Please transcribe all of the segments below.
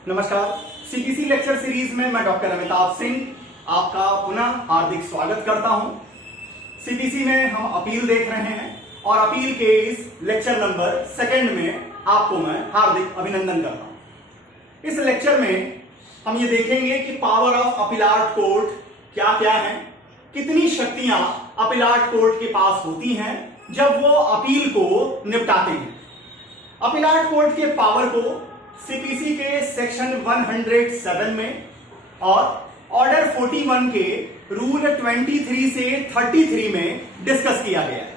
नमस्कार। CPC lecture series में मैं डॉक्टर अमिताभ सिंह आपका पुनः हार्दिक स्वागत करता हूं। सीपीसी में हम अपील देख रहे हैं और अपील के इस लेक्चर नंबर 2 में आपको मैं हार्दिक अभिनंदन करता हूं। इस लेक्चर में हम ये देखेंगे कि पावर ऑफ अपीलाट कोर्ट क्या क्या है, कितनी शक्तियां अपीलाट कोर्ट के पास होती हैं जब वो अपील को निपटाते हैं। अपीलाट कोर्ट के पावर को सीपीसी के सेक्शन 107 में और ऑर्डर 41 के रूल 23 से 33 में डिस्कस किया गया है।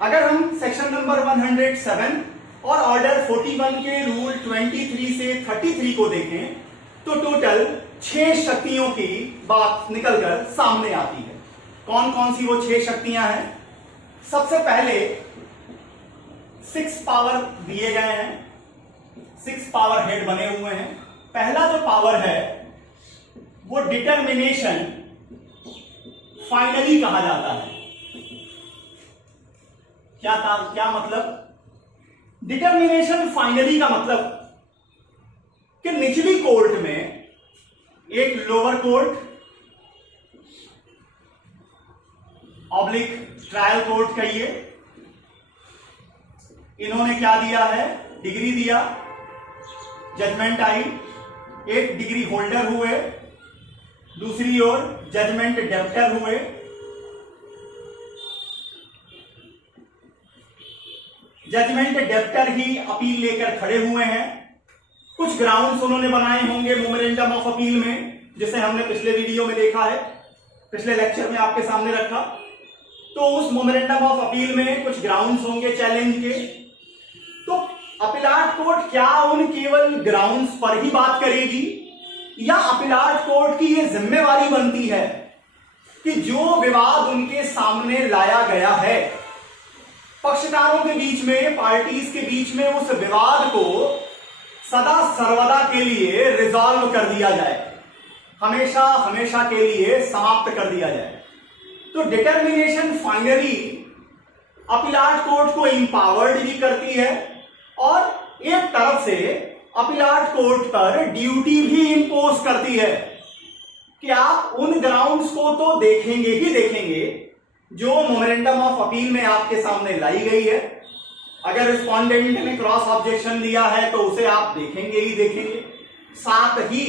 अगर हम सेक्शन नंबर 107 और ऑर्डर 41 के रूल 23 से 33 को देखें तो टोटल 6 शक्तियों की बात निकलकर सामने आती है। कौन कौन सी वो 6 शक्तियां हैं? सबसे पहले 6 पावर दिए गए हैं, 6 पावर हेड बने हुए हैं। पहला जो पावर है वो डिटर्मिनेशन फाइनली कहा जाता है। क्या मतलब? डिटर्मिनेशन फाइनली का मतलब कि निचली कोर्ट में एक lower court oblique trial court कहिए, इन्होंने क्या दिया है? डिग्री दिया, जजमेंट आई, एक डिग्री होल्डर हुए, दूसरी ओर जजमेंट डेप्टर हुए। जजमेंट डेप्टर ही अपील लेकर खड़े हुए हैं। कुछ ग्राउंड्स उन्होंने बनाए होंगे मोमेंटम ऑफ अपील में, जिसे हमने पिछले वीडियो में देखा है, पिछले लेक्चर में आपके सामने रखा। तो उस मोमेंटम ऑफ अपील में कुछ ग्राउंड्स होंगे चैलेंज के। तो अपीलाट कोर्ट क्या उन केवल ग्राउंड्स पर ही बात करेगी, या अपीलाट कोर्ट की यह जिम्मेवारी बनती है कि जो विवाद उनके सामने लाया गया है, पक्षकारों के बीच में, पार्टीज के बीच में, उस विवाद को सदा सर्वदा के लिए रिजॉल्व कर दिया जाए, हमेशा हमेशा के लिए समाप्त कर दिया जाए। तो डिटर्मिनेशन फाइनली अपीलाट कोर्ट को इंपावर्ड भी करती है और एक तरफ से अपीलाट कोर्ट पर ड्यूटी भी इंपोज करती है कि आप उन ग्राउंड्स को तो देखेंगे ही देखेंगे जो मोमेंटम ऑफ अपील में आपके सामने लाई गई है। अगर रिस्पोंडेंट ने क्रॉस ऑब्जेक्शन दिया है तो उसे आप देखेंगे ही देखेंगे। साथ ही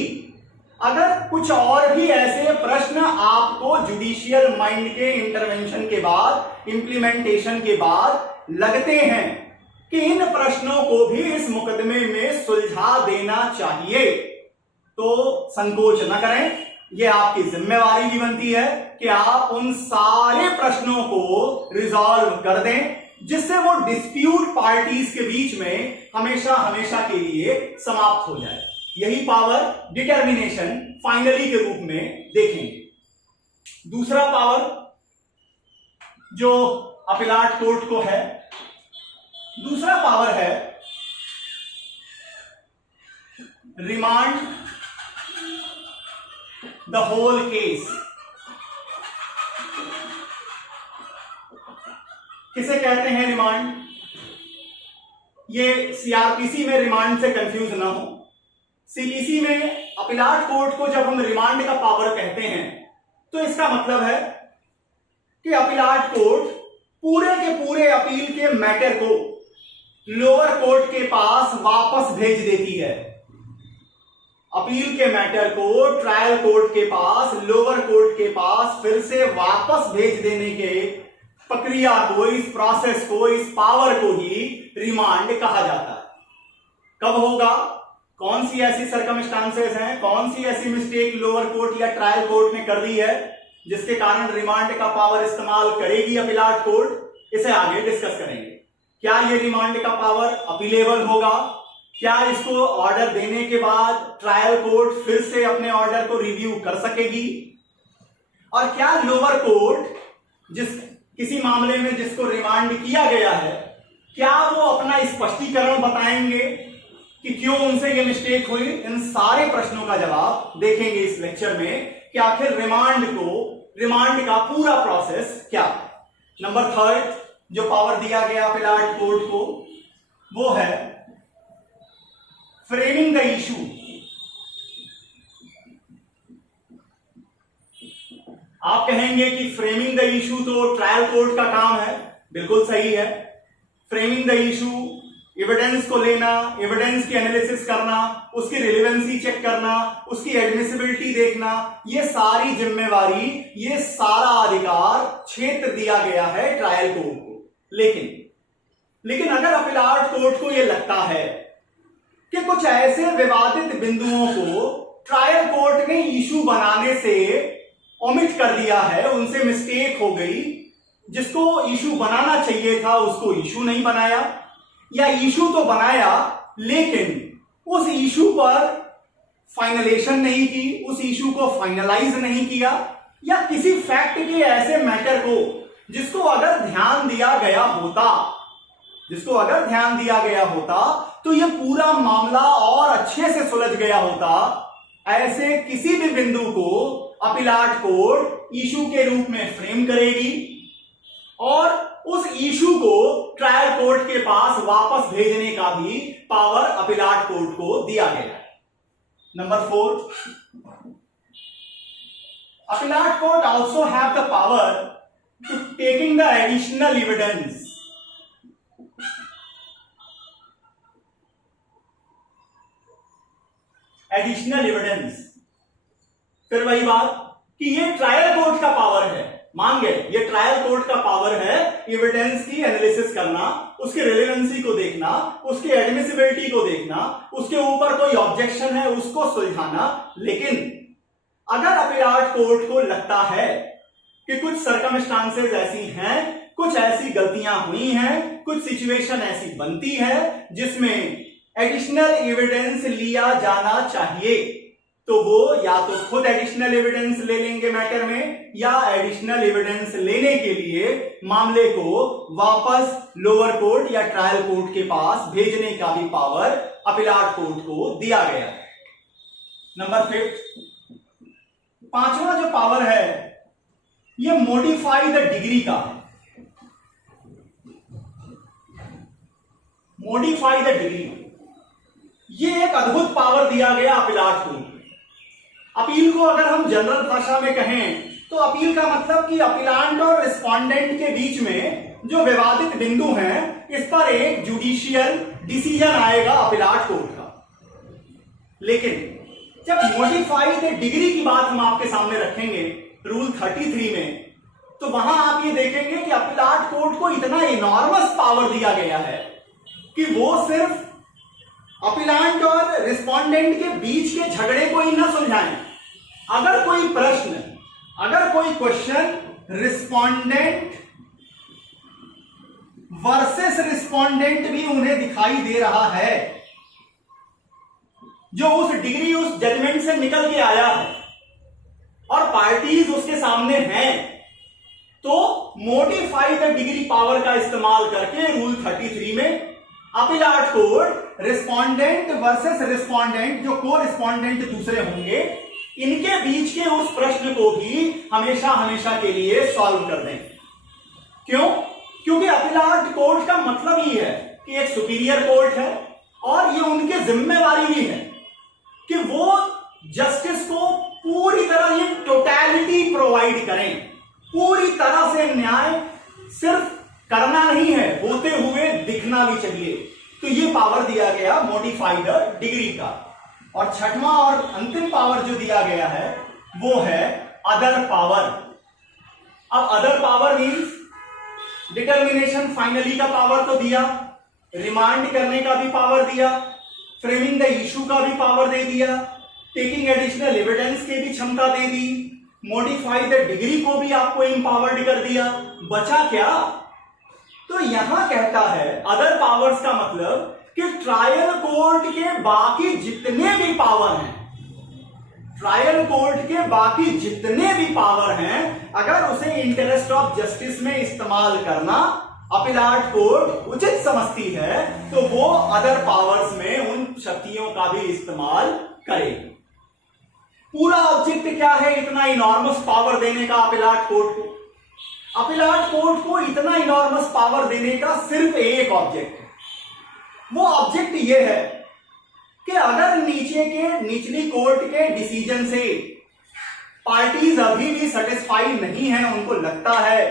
अगर कुछ और भी ऐसे प्रश्न आपको जुडिशियल माइंड के इंटरवेंशन के बाद, इंप्लीमेंटेशन के बाद लगते हैं कि इन प्रश्नों को भी इस मुकदमे में सुलझा देना चाहिए, तो संकोच न करें। यह आपकी जिम्मेवारी भी बनती है कि आप उन सारे प्रश्नों को रिजॉल्व कर दें, जिससे वो डिस्प्यूट पार्टीज के बीच में हमेशा हमेशा के लिए समाप्त हो जाए। यही पावर डिटर्मिनेशन फाइनली के रूप में देखेंगे। दूसरा पावर जो अपीलाट कोर्ट को है, दूसरा पावर है रिमांड द होल केस। किसे कहते हैं रिमांड? ये सीआरपीसी में रिमांड से कंफ्यूज ना हो। सीपीसी में अपीलाट कोर्ट को जब हम रिमांड का पावर कहते हैं तो इसका मतलब है कि अपीलाट कोर्ट पूरे के पूरे अपील के मैटर को लोअर कोर्ट के पास वापस भेज देती है। अपील के मैटर को ट्रायल कोर्ट के पास, लोअर कोर्ट के पास फिर से वापस भेज देने के प्रक्रिया को, इस प्रोसेस को, इस पावर को ही रिमांड कहा जाता है। कब होगा? कौन सी ऐसी सर्कमस्टांसेस हैं, कौन सी ऐसी मिस्टेक लोअर कोर्ट या ट्रायल कोर्ट ने कर दी है जिसके कारण रिमांड का पावर इस्तेमाल करेगी अपीलाट कोर्ट? इसे आगे डिस्कस करेंगे। क्या ये रिमांड का पावर अपीलेबल होगा? क्या इसको ऑर्डर देने के बाद ट्रायल कोर्ट फिर से अपने ऑर्डर को रिव्यू कर सकेगी? और क्या लोअर कोर्ट किसी मामले में जिसको रिमांड किया गया है, क्या वो अपना स्पष्टीकरण बताएंगे कि क्यों उनसे ये मिस्टेक हुई? इन सारे प्रश्नों का जवाब देखेंगे इस लेक्चर में कि आखिर रिमांड का पूरा प्रोसेस क्या है। नंबर 3 जो पावर दिया गया अपीलाट कोर्ट को वो है फ्रेमिंग द इशू आप कहेंगे कि फ्रेमिंग द इशू तो ट्रायल कोर्ट का काम है, बिल्कुल सही है। फ्रेमिंग द इशू, एविडेंस को लेना, एविडेंस की एनालिसिस करना, उसकी रिलेवेंसी चेक करना, उसकी एडमिसिबिलिटी देखना, ये सारी जिम्मेवारी, ये सारा अधिकार क्षेत्र दिया गया है ट्रायल कोर्ट को। लेकिन अगर अपीलाट कोर्ट को यह लगता है कि कुछ ऐसे विवादित बिंदुओं को ट्रायल कोर्ट ने इशू बनाने से ओमिट कर दिया है, उनसे मिस्टेक हो गई, जिसको इशू बनाना चाहिए था उसको इशू नहीं बनाया, या इशू तो बनाया लेकिन उस इशू पर फाइनलेशन नहीं की, उस इशू को फाइनलाइज नहीं किया, या किसी फैक्ट के ऐसे मैटर को जिसको अगर ध्यान दिया गया होता तो यह पूरा मामला और अच्छे से सुलझ गया होता। ऐसे किसी भी बिंदु को अपीलाट कोर्ट इशू के रूप में फ्रेम करेगी और उस इशू को ट्रायल कोर्ट के पास वापस भेजने का भी पावर अपीलाट कोर्ट को दिया गया है। Number 4, appellate court also have the power to taking the additional evidence. फिर वही बात कि ये ट्रायल कोर्ट का पावर है, मान गए, ये ट्रायल कोर्ट का पावर है एविडेंस की एनालिसिस करना, उसकी रिलेवेंसी को देखना, उसकी एडमिसिबिलिटी को देखना, उसके ऊपर कोई ऑब्जेक्शन है उसको सुलझाना। लेकिन अगर अपीलाट कोर्ट को लगता है कि कुछ सर्कमस्टांसेस ऐसी हैं, कुछ ऐसी गलतियां हुई हैं, कुछ सिचुएशन ऐसी बनती है जिसमें एडिशनल एविडेंस लिया जाना चाहिए, तो वो या तो खुद एडिशनल एविडेंस ले लेंगे मैटर में, या एडिशनल एविडेंस लेने के लिए मामले को वापस लोअर कोर्ट या ट्रायल कोर्ट के पास भेजने का भी पावर अपीलाट कोर्ट को दिया गया है। नंबर 5, पांचवा जो पावर है ये मॉडिफाई द डिग्री का है। मॉडिफाई द डिग्री, ये एक अद्भुत पावर दिया गया अपीलाट कोर्ट। अपील को अगर हम जनरल भाषा में कहें तो अपील का मतलब कि अपीलांट और रिस्पोंडेंट के बीच में जो विवादित बिंदु हैं, इस पर एक जुडिशियल डिसीजन आएगा अपीलाट कोर्ट का। लेकिन जब मॉडिफाई द डिग्री की बात हम आपके सामने रखेंगे रूल 33 में, तो वहां आप ये देखेंगे कि अपीलाट कोर्ट को इतना इनॉर्मस पावर दिया गया है कि वो सिर्फ अपीलांट और रिस्पोंडेंट के बीच के झगड़े को ही ना सुलझाएं। अगर कोई प्रश्न, अगर कोई क्वेश्चन रिस्पोंडेंट वर्सेस रिस्पोंडेंट भी उन्हें दिखाई दे रहा है, जो उस डिग्री, उस जजमेंट से निकल के आया है और पार्टीज उसके सामने हैं, तो मॉडिफाई द डिग्री पावर का इस्तेमाल करके रूल 33 में appellate court respondent versus respondent, जो को रिस्पोंडेंट दूसरे होंगे, इनके बीच के उस प्रश्न को भी हमेशा हमेशा के लिए सॉल्व कर दें। क्यों? क्योंकि अपीलाट कोर्ट का मतलब ही है कि एक सुपीरियर कोर्ट है और ये उनकी जिम्मेवारी भी है कि वो जस्टिस को पूरी तरह, ये टोटलिटी प्रोवाइड करें, पूरी तरह से न्याय सिर्फ करना नहीं है, होते हुए दिखना भी चाहिए। तो ये पावर दिया गया मॉडिफाई द डिग्री का। और छठवां और अंतिम पावर जो दिया गया है वो है अदर पावर। अब other power means determination finally का पावर तो दिया, रिमांड करने का भी पावर दिया, फ्रेमिंग द इशू का भी पावर दे दिया, टेकिंग एडिशनल एविडेंस की भी क्षमता दे दी, मॉडिफाई द डिग्री को भी आपको एम्पावर्ड कर दिया। बचा क्या? तो यहां कहता है अदर पावर्स का मतलब कि ट्रायल कोर्ट के बाकी जितने भी पावर हैं, ट्रायल कोर्ट के बाकी जितने भी पावर हैं, अगर उसे इंटरेस्ट ऑफ जस्टिस में इस्तेमाल करना अपीलाट कोर्ट उचित समझती है, तो वो अदर पावर्स में उन शक्तियों का भी इस्तेमाल करे। पूरा औचित्य क्या है इतना इनॉर्मस पावर देने का अपीलाट कोर्ट को? अपीलाट कोर्ट को इतना इनॉर्मस पावर देने का सिर्फ एक ऑब्जेक्ट है। वो ऑब्जेक्ट ये है कि अगर नीचे के निचली कोर्ट के डिसीजन से पार्टीज अभी भी सेटिस्फाई नहीं है, उनको लगता है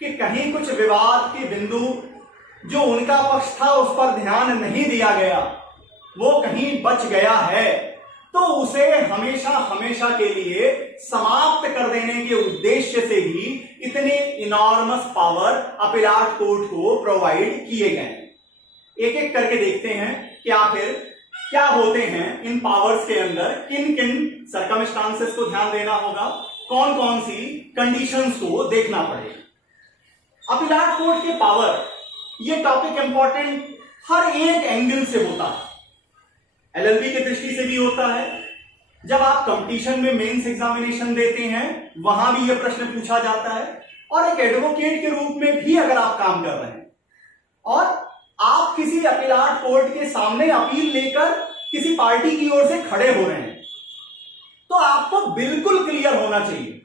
कि कहीं कुछ विवाद के बिंदु जो उनका पक्ष था उस पर ध्यान नहीं दिया गया, वो कहीं बच गया है, तो उसे हमेशा हमेशा के लिए समाप्त कर देने के उद्देश्य से ही इतने इनॉर्मस पावर अपीलाट कोर्ट को प्रोवाइड किए गए। एक एक करके देखते हैं कि आखिर क्या होते हैं इन पावर्स के अंदर, किन किन सर्कमस्टांसेस को ध्यान देना होगा, कौन कौन सी कंडीशंस को देखना पड़ेगा। अपीलाट कोर्ट के पावर, ये टॉपिक इंपॉर्टेंट हर एक एंगल से होता है। एलएलबी की दृष्टि से भी होता है, जब आप कंपटीशन में मेंस एग्जामिनेशन देते हैं वहां भी यह प्रश्न पूछा जाता है, और एक एडवोकेट के रूप में भी अगर आप काम कर रहे हैं और आप किसी अपीलाट कोर्ट के सामने अपील लेकर किसी पार्टी की ओर से खड़े हो रहे हैं, तो आपको बिल्कुल क्लियर होना चाहिए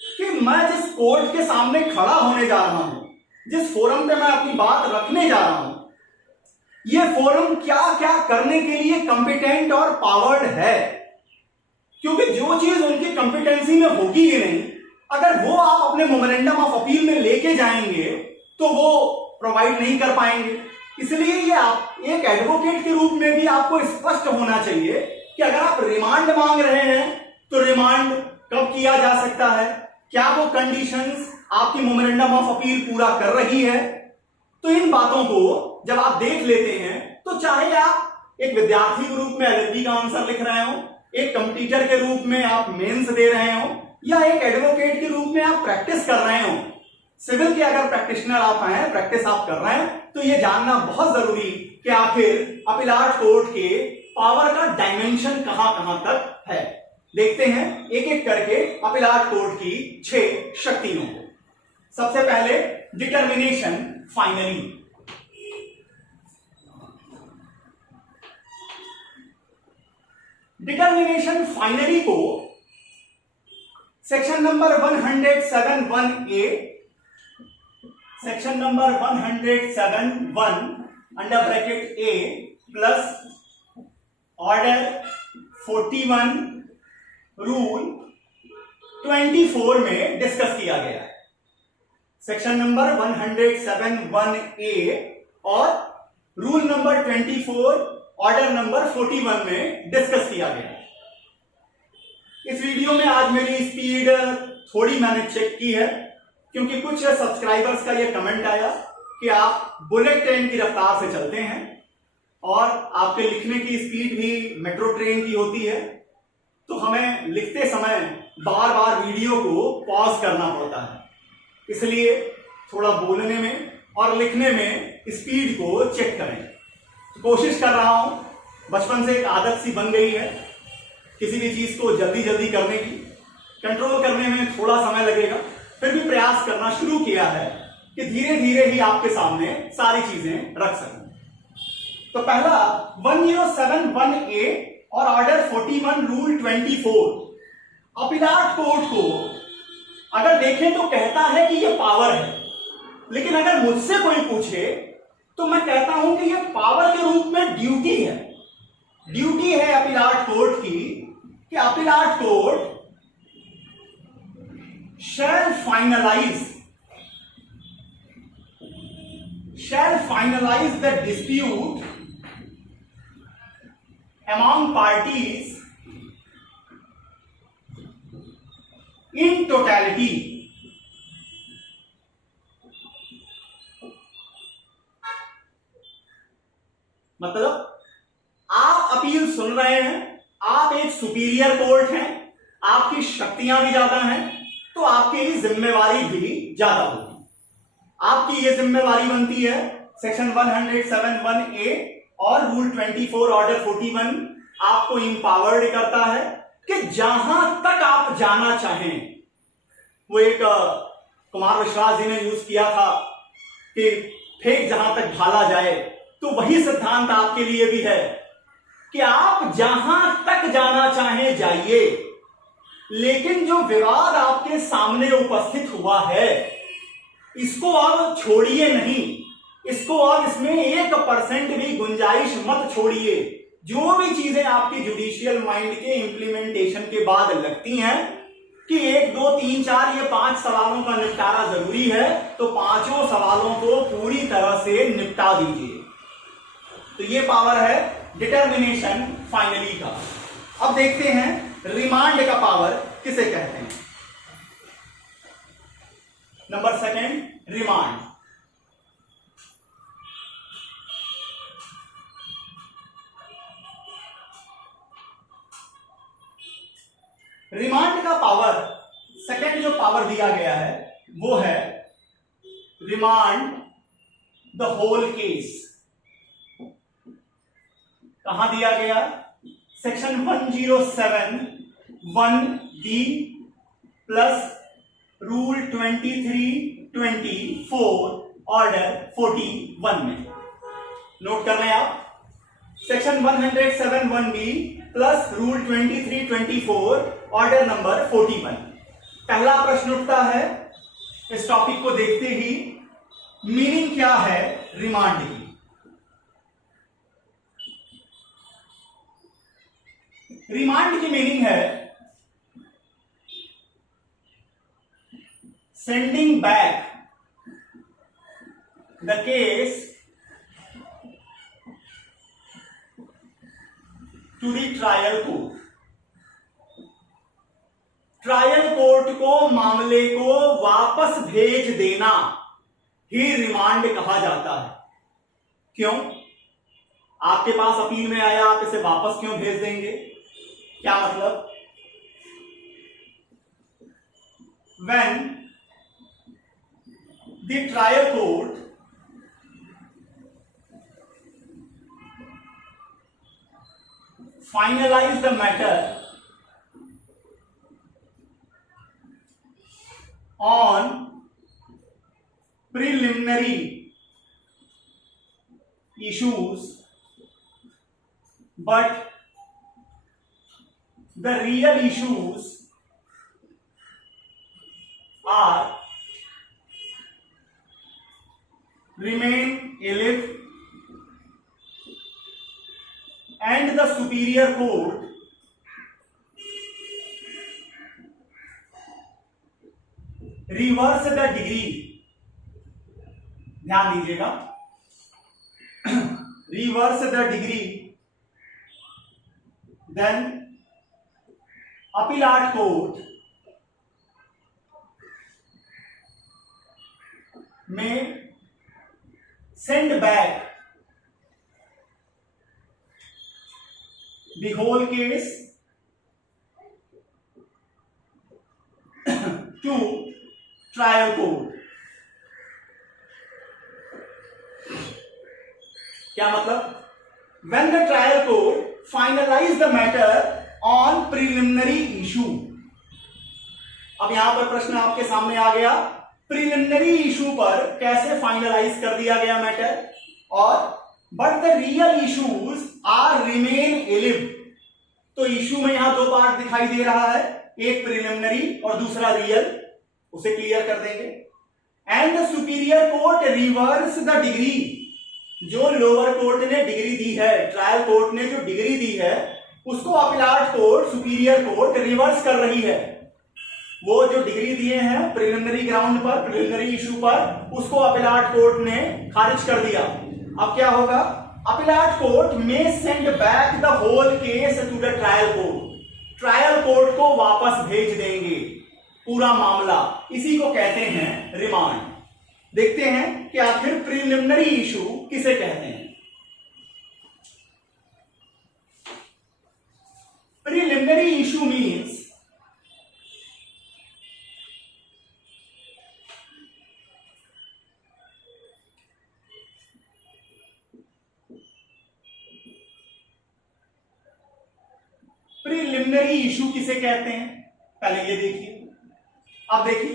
कि मैं जिस कोर्ट के सामने खड़ा होने जा रहा हूं, जिस फोरम पे मैं अपनी बात रखने जा रहा हूं, यह फोरम क्या क्या करने के लिए कंपिटेंट और पावर्ड है। क्योंकि जो चीज उनकी कंपिटेंसी में होगी ही नहीं, अगर वो आप अपने मेमोरेंडम ऑफ अपील में लेके जाएंगे तो वो प्रोवाइड नहीं कर पाएंगे। इसलिए ये आप एक एडवोकेट के रूप में भी आपको स्पष्ट होना चाहिए कि अगर आप रिमांड मांग रहे हैं तो रिमांड कब किया जा सकता है, क्या वो कंडीशंस आपकी मेमोरेंडम ऑफ अपील पूरा कर रही है। तो इन बातों को जब आप देख लेते हैं, तो चाहे आप एक विद्यार्थी के रूप में एलएलबी का आंसर लिख रहे हो, एक कंपटीटर के रूप में आप मेंस दे रहे हो, या एक एडवोकेट के रूप में आप प्रैक्टिस कर रहे हो, सिविल के अगर प्रैक्टिशनर आप हैं, प्रैक्टिस आप कर रहे हैं, तो यह जानना बहुत जरूरी कि आखिर अपीलाट कोर्ट के पावर का डायमेंशन कहां कहां तक है। देखते हैं एक एक करके अपीलाट कोर्ट की 6 शक्तियों को। सबसे पहले डिटर्मिनेशन फाइनली। डिटर्मिनेशन फाइनली को section number 107(1)(a), section number 107(1) under bracket A plus order 41 rule 24 में डिस्कस किया गया है। सेक्शन नंबर 107(1)(a और रूल नंबर 24 ऑर्डर नंबर 41 में डिस्कस किया गया है। इस वीडियो में आज मेरी स्पीड थोड़ी मैंने चेक की है, क्योंकि कुछ सब्सक्राइबर्स का यह कमेंट आया कि आप बुलेट ट्रेन की रफ्तार से चलते हैं और आपके लिखने की स्पीड भी मेट्रो ट्रेन की होती है, तो हमें लिखते समय बार बार वीडियो को पॉज करना पड़ता है। इसलिए थोड़ा बोलने में और लिखने में स्पीड को चेक करें। कोशिश कर रहा हूं, बचपन से एक आदत सी बन गई है किसी भी चीज को जल्दी जल्दी करने की। कंट्रोल करने में थोड़ा समय लगेगा, फिर भी प्रयास करना शुरू किया है कि धीरे धीरे ही आपके सामने सारी चीजें रख सकूं। तो पहला 107(1)(a और ऑर्डर 41 रूल 24 अपीलाट कोर्ट को अगर देखें तो कहता है कि यह पावर है, लेकिन अगर मुझसे कोई पूछे तो मैं कहता हूं कि यह पावर के रूप में ड्यूटी है। ड्यूटी है अपीलाट कोर्ट की कि अपीलाट court shall finalize the dispute among parties in totality। मतलब आप अपील सुन रहे हैं, आप एक सुपीरियर कोर्ट हैं, आपकी शक्तियां भी ज्यादा हैं, तो आपकी जिम्मेवारी भी ज्यादा होगी। आपकी यह जिम्मेवारी बनती है सेक्शन 107(1)(a और रूल 24 ऑर्डर 41 आपको इंपावर्ड करता है कि जहां तक आप जाना चाहें, वो एक कुमार विश्वास जी ने यूज किया था कि फेंक जहां तक ढाला जाए, तो वही सिद्धांत आपके लिए भी है कि आप जहां तक जाना चाहें जाइए, लेकिन जो विवाद आपके सामने उपस्थित हुआ है इसको अब छोड़िए नहीं, इसको अब इसमें 1% भी गुंजाइश मत छोड़िए। जो भी चीजें आपकी जुडिशियल माइंड के इंप्लीमेंटेशन के बाद लगती हैं कि 1 2 3 4 ये 5 सवालों का निपटारा जरूरी है, तो पांचों सवालों को पूरी तरह से निपटा दीजिए। तो ये पावर है डिटर्मिनेशन फाइनली का। अब देखते हैं रिमांड का पावर किसे कहते हैं। Number second, remand. रिमांड का पावर, सेकंड जो पावर दिया गया है वो है रिमांड द होल केस। कहां दिया गया? Section 107(1)(d plus rule 2324 order 41 में। नोट कर रहे हैं आप? Section 107(1)(b plus rule 2324 order number 41। पहला प्रश्न उठता है इस टॉपिक को देखते ही, मीनिंग क्या है रिमांड की? रिमांड की मीनिंग है sending back the case to the trial court. Trial court को मामले को वापस भेज देना ही रिमांड कहा जाता है। क्यों? आपके पास अपील में आया, आप इसे वापस क्यों भेज देंगे? क्या मतलब? When the trial court finalize the matter on preliminary issues, but the real issues are remain alive and the superior court reverse the degree। ध्यान दीजिएगा, reverse the degree, then appellate court may send back the whole case to trial court। क्या मतलब? When the trial court finalize the matter on preliminary issue। अब यहां पर प्रश्न आपके सामने आ गया, प्रिलिमिनरी इशू पर कैसे फाइनलाइज कर दिया गया मैटर, और but the real issues are remain alive. तो इशू में यहां दो पार्ट दिखाई दे रहा है, एक प्रिलिमिनरी और दूसरा रियल, उसे क्लियर कर देंगे। And the superior court reverse the degree. जो लोअर कोर्ट ने डिग्री दी है, ट्रायल कोर्ट ने जो डिग्री दी है, उसको अपीलाट कोर्ट, सुपीरियर कोर्ट रिवर्स कर रही है। वो जो डिग्री दिए हैं प्रिलिमिनरी ग्राउंड पर, प्रिलिमिनरी इशू पर, उसको अपीलाट कोर्ट ने खारिज कर दिया। अब क्या होगा? अपीलाट कोर्ट में send back the whole case to the trial court. Trial court को वापस भेज देंगे पूरा मामला, इसी को कहते हैं रिमांड। देखते हैं कि आखिर प्रिलिमिनरी इशू किसे कहते हैं। Preliminary issue means preliminary issue किसे कहते हैं, पहले ये देखिए। अब देखिए,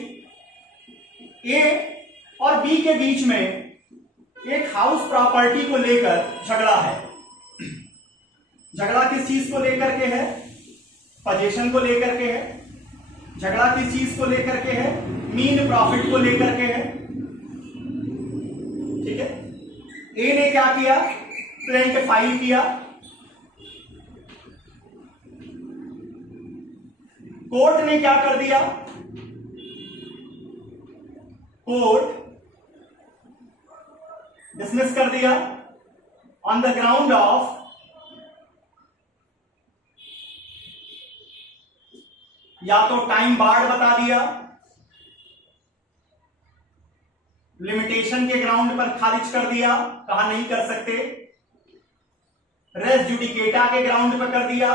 ए और बी के बीच में एक हाउस प्रॉपर्टी को लेकर झगड़ा है। झगड़ा किस चीज को लेकर के है? पोजीशन को लेकर के है। झगड़ा किस चीज को लेकर के है? मीन प्रॉफिट को लेकर के है। ठीक है। ए ने क्या किया? प्लेंट फाइल किया। कोर्ट ने क्या कर दिया, कोर्ट डिसमिस कर दिया ऑन द ग्राउंड ऑफ या तो टाइम बार्ड बता दिया, लिमिटेशन के ग्राउंड पर खारिज कर दिया, कहा नहीं कर सकते, रेस जुडिकेटा के ग्राउंड पर कर दिया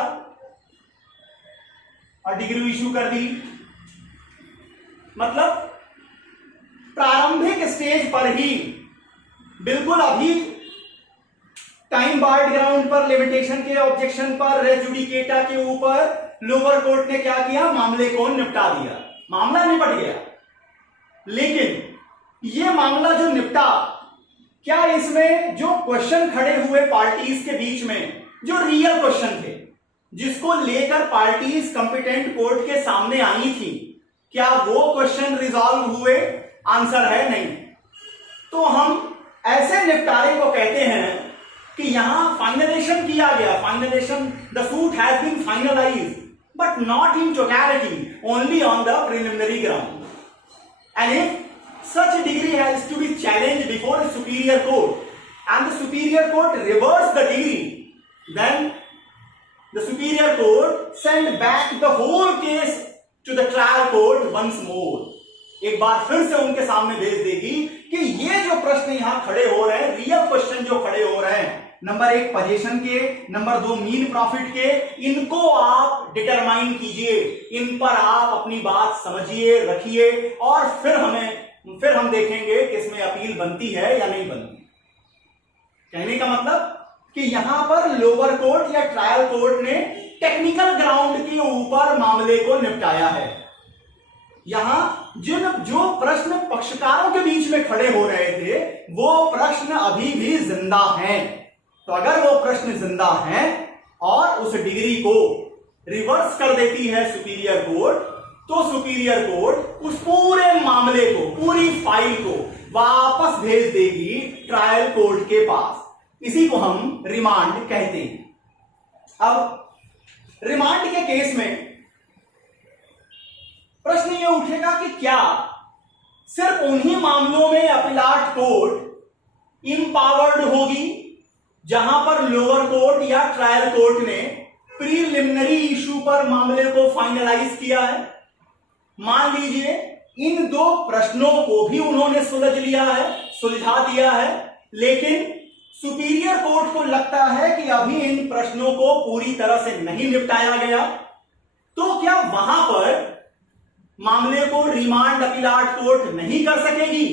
और डिग्री इशू कर दी। मतलब प्रारंभिक स्टेज पर ही बिल्कुल अभी टाइम बार्ड ग्राउंड पर, लिमिटेशन के ऑब्जेक्शन पर, रेस जुडिकेटा के ऊपर लोअर कोर्ट ने क्या किया, मामले को निपटा दिया, मामला निपट गया। लेकिन यह मामला जो निपटा, क्या इसमें जो क्वेश्चन खड़े हुए पार्टीज के बीच में, जो रियल क्वेश्चन थे जिसको लेकर पार्टीज कंपिटेंट कोर्ट के सामने आई थी, क्या वो क्वेश्चन रिजॉल्व हुए? आंसर है नहीं। तो हम ऐसे निपटारे को कहते हैं कि यहां फाइनलाइजेशन किया गया, finalisation, the suit has been finalised but not in totality, only on the preliminary ground. And if such a degree has to be challenged before a superior court and the superior court reverses the degree, then the superior court send back the whole case to the trial court once more. एक बार फिर से उनके सामने भेज देगी कि ये जो प्रश्न यहां खड़े हो रहे हैं, रियल क्वेश्चन जो खड़े हो रहे हैं, नंबर 1 पोजीशन के, नंबर 2 मीन प्रॉफिट के, इनको आप डिटरमाइन कीजिए, इन पर आप अपनी बात समझिए, रखिए और फिर हम देखेंगे कि इसमें अपील बनती है या नहीं बनती। कहने का मतलब कि यहां पर लोअर कोर्ट या ट्रायल कोर्ट ने टेक्निकल ग्राउंड के ऊपर मामले को निपटाया है। यहां जो प्रश्न पक्षकारों के बीच में खड़े हो रहे थे, वो प्रश्न अभी भी जिंदा हैं। तो अगर वो प्रश्न जिंदा हैं और उस डिग्री को रिवर्स कर देती है सुपीरियर कोर्ट, तो सुपीरियर कोर्ट उस पूरे मामले को, पूरी फाइल को वापस भेज देगी ट्रायल कोर्ट के पास। इसी को हम रिमांड कहते हैं। अब रिमांड के केस में प्रश्न ये उठेगा कि क्या सिर्फ उन्हीं मामलों में अपीलाट कोर्ट इम्पावर्ड होगी जहां पर लोअर कोर्ट या ट्रायल कोर्ट ने प्रीलिमिनरी इशू पर मामले को फाइनलाइज किया है? मान लीजिए इन 2 प्रश्नों को भी उन्होंने सुलझ लिया है, सुलझा दिया है, लेकिन सुपीरियर कोर्ट को लगता है कि अभी इन प्रश्नों को पूरी तरह से नहीं निपटाया गया, तो क्या वहां पर मामले को रिमांड अपीलाट कोर्ट नहीं कर सकेगी?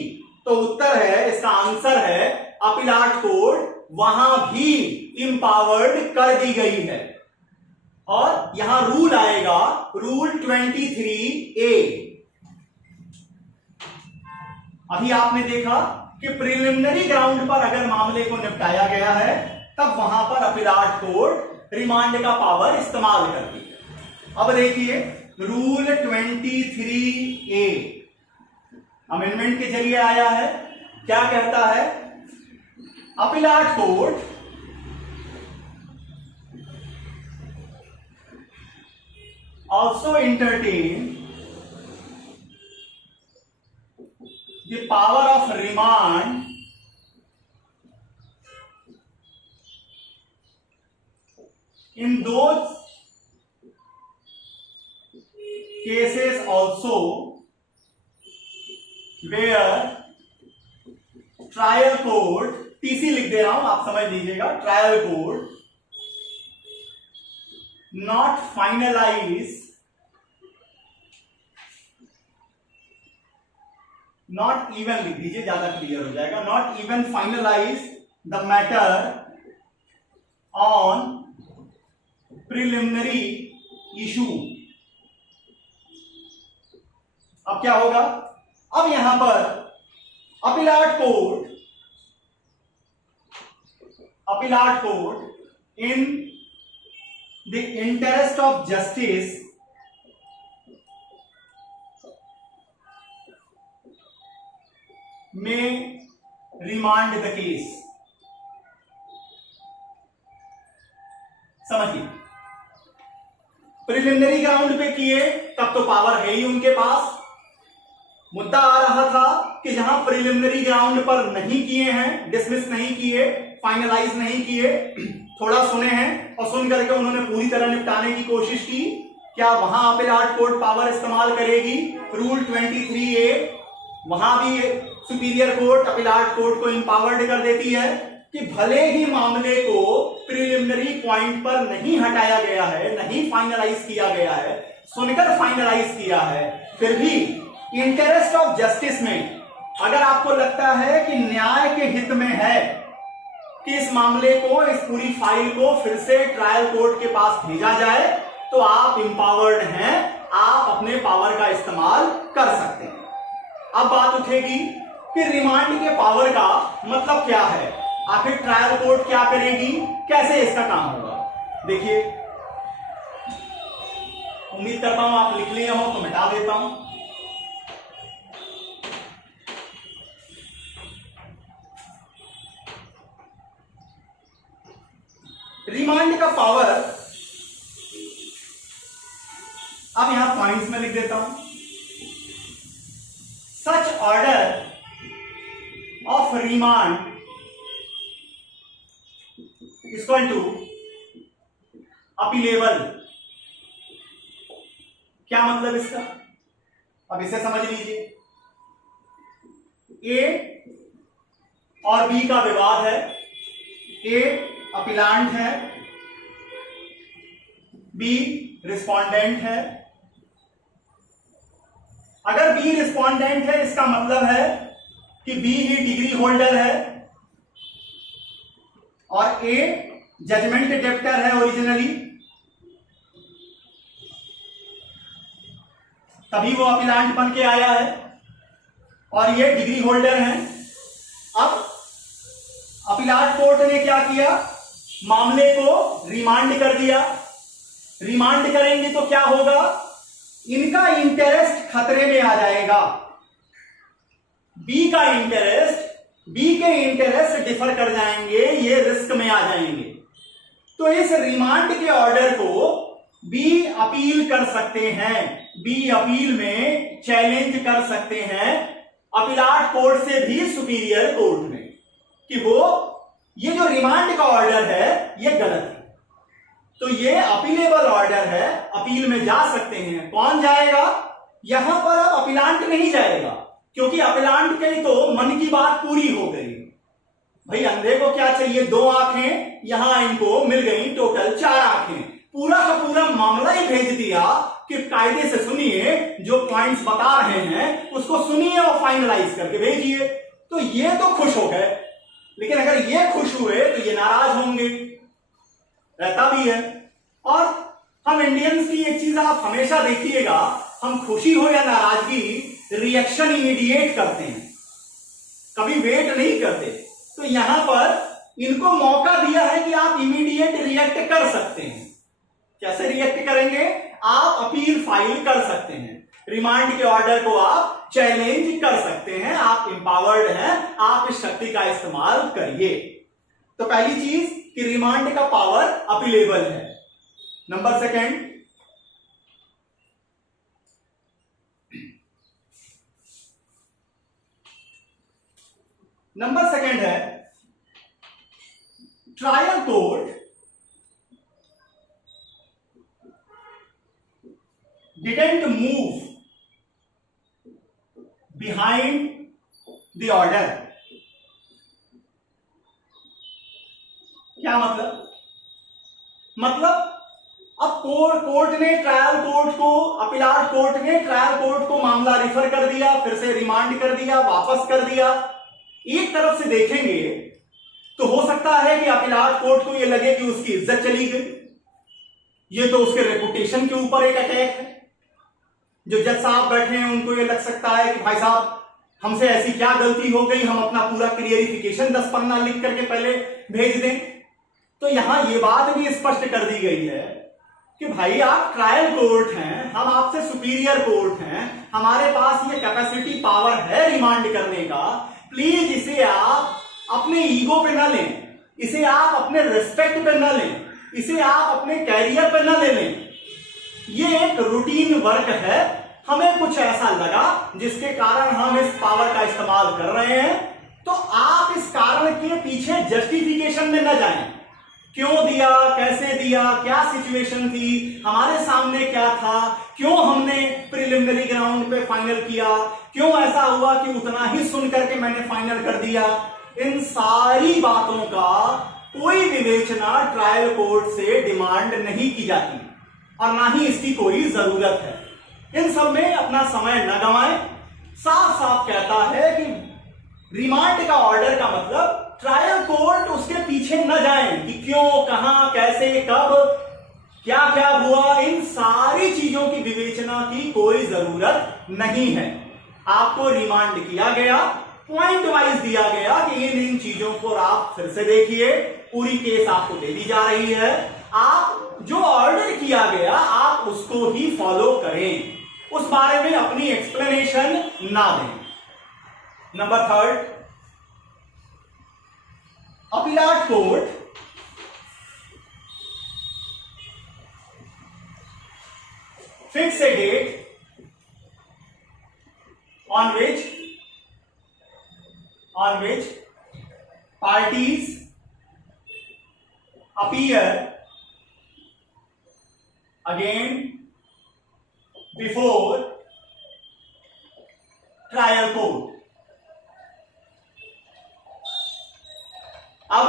तो उत्तर है, इसका आंसर है, अपीलाट कोर्ट वहां भी इंपावर्ड कर दी गई है। और यहां रूल आएगा, रूल 23A। अभी आपने देखा कि प्रिलिमिनरी ग्राउंड पर अगर मामले को निपटाया गया है, तब वहां पर अपीलाट कोर्ट रिमांड का पावर इस्तेमाल करती है। अब देखिए रूल 23A अमेंडमेंट के जरिए आया है। क्या कहता है? अपीलाट court also entertain the power of remand in those cases also where trial court, TC लिख दे रहा हूं, आप समझ लीजिएगा, trial court not finalise, not even लिख दीजिए, ज्यादा क्लियर हो जाएगा, not even finalise the matter on preliminary issue. अब क्या होगा? अब यहां पर appellate court in the interest of justice में रिमांड द केस। समझिए, प्रिलिमिनरी ग्राउंड पे किए तब तो पावर है ही उनके पास। मुद्दा आ रहा था कि जहां प्रिलिमिनरी ग्राउंड पर नहीं किए हैं, डिसमिस नहीं किए, फाइनलाइज नहीं किए, थोड़ा सुने हैं और सुन करके उन्होंने पूरी तरह निपटाने की कोशिश की, क्या वहां अपीलाट कोर्ट पावर इस्तेमाल करेगी? रूल 23A वहां भी सुपीरियर कोर्ट अपीलाट कोर्ट को इंपावर्ड कर देती है कि भले ही मामले को प्रिलिमिनरी पॉइंट पर नहीं हटाया गया है, नहीं फाइनलाइज किया गया है, सुनकर फाइनलाइज किया है, फिर भी इंटरेस्ट ऑफ जस्टिस में अगर आपको लगता है कि न्याय के हित में है कि इस मामले को, इस पूरी फाइल को फिर से ट्रायल कोर्ट के पास भेजा जाए, तो आप इंपावर्ड हैं, आप अपने पावर का इस्तेमाल कर सकते हैं। अब बात उठेगी कि रिमांड के पावर का मतलब क्या है, आखिर ट्रायल कोर्ट क्या करेगी, कैसे इसका काम होगा। देखिए, उम्मीद करता हूं आप लिख लिए हो तो मिटा देता हूं। रिमांड का पावर अब यहां पॉइंट्स में लिख देता हूं। Such order of remand equal to appealable. क्या मतलब इसका, अब इसे समझ लीजिए। ए और बी का विवाद है, ए अपीलांट है, बी रिस्पोंडेंट है। अगर बी रिस्पोंडेंट है इसका मतलब है कि बी ही डिग्री होल्डर है और ए जजमेंट डेप्टर है ओरिजिनली, तभी वो अपीलांट बन के आया है और ये डिग्री होल्डर है। अब अपीलाट कोर्ट ने क्या किया, मामले को रिमांड कर दिया। रिमांड करेंगे तो क्या होगा, इनका इंटरेस्ट खतरे में आ जाएगा, बी का इंटरेस्ट, बी के इंटरेस्ट डिफर कर जाएंगे, ये रिस्क में आ जाएंगे। तो इस रिमांड के ऑर्डर को बी अपील कर सकते हैं, बी अपील में चैलेंज कर सकते हैं अपीलाट कोर्ट से भी सुपीरियर कोर्ट में कि वो ये जो रिमांड का ऑर्डर है ये गलत है। तो ये अपीलेबल ऑर्डर है, अपील में जा सकते हैं। कौन जाएगा, यहां पर अब अपीलांट नहीं जाएगा, क्योंकि अपीलांट की तो मन की बात पूरी हो गई। भाई अंधे को क्या चाहिए, 2 आंखें, यहां इनको मिल गई टोटल 4 आंखें। पूरा का पूरा मामला ही भेज दिया कि कायदे से सुनिए, जो पॉइंट्स बता रहे हैं उसको सुनिए और फाइनलाइज करके भेजिए। तो ये तो खुश हो गए, लेकिन अगर ये खुश हुए तो ये नाराज होंगे, रहता भी है। और हम इंडियंस की एक चीज आप हमेशा देखिएगा, हम खुशी हो या नाराजगी रिएक्शन इमीडिएट करते हैं, कभी वेट नहीं करते। तो यहां पर इनको मौका दिया है कि आप इमीडिएट रिएक्ट कर सकते हैं। कैसे रिएक्ट करेंगे, आप अपील फाइल कर सकते हैं, रिमांड के ऑर्डर को आप चैलेंज कर सकते हैं, आप इंपावर्ड हैं, आप इस शक्ति का इस्तेमाल करिए। तो पहली चीज कि रिमांड का पावर अपीलेबल है। नंबर सेकंड, है trial court didn't move behind the order। क्या मतलब अब कोर्ट ने ट्रायल कोर्ट को, अपीलाट कोर्ट ने ट्रायल कोर्ट को मामला रिफर कर दिया, फिर से रिमांड कर दिया, वापस कर दिया। एक तरफ से देखेंगे तो हो सकता है कि अपीलाट कोर्ट को यह लगे कि उसकी इज्जत चली गई, ये तो उसके रेपुटेशन के ऊपर एक अटैक है। जो जज साहब बैठे हैं उनको ये लग सकता है कि भाई साहब हमसे ऐसी क्या गलती हो गई, हम अपना पूरा क्लियरिफिकेशन 10 पन्ना लिख करके पहले भेज दें। तो यहां ये बात भी स्पष्ट कर दी गई है कि भाई आप ट्रायल कोर्ट हैं, हम आपसे सुपीरियर कोर्ट हैं, हमारे पास ये कैपेसिटी पावर है रिमांड करने का, प्लीज इसे आप अपने ईगो पे ना लें, इसे आप अपने रिस्पेक्ट पे ना लें, इसे आप अपने कैरियर पे ना ले लें। ये एक रूटीन वर्क है, हमें कुछ ऐसा लगा जिसके कारण हम इस पावर का इस्तेमाल कर रहे हैं। तो आप इस कारण के पीछे जस्टिफिकेशन में न जाएं, क्यों दिया, कैसे दिया, क्या सिचुएशन थी, हमारे सामने क्या था, क्यों हमने प्रिलिमिनरी ग्राउंड पे फाइनल किया, क्यों ऐसा हुआ कि उतना ही सुन करके मैंने फाइनल कर दिया। इन सारी बातों का कोई विवेचना ट्रायल कोर्ट से डिमांड नहीं की जाती और ना ही इसकी कोई जरूरत है। इन सब में अपना समय न गंवाएं। साफ साफ कहता है कि रिमांड का ऑर्डर का मतलब ट्रायल कोर्ट उसके पीछे न जाए कि क्यों, कहां, कैसे, कब, क्या क्या हुआ। इन सारी चीजों की विवेचना की कोई जरूरत नहीं है। आपको रिमांड किया गया, पॉइंट वाइज दिया गया कि इन चीजों को आप फिर से देखिए, पूरी केस आपको दे दी जा रही है, आप जो ऑर्डर किया गया आप उसको ही फॉलो करें, उस बारे में अपनी एक्सप्लेनेशन ना दें। Number 3, appellate court fix a date on which parties appear again before trial court। अब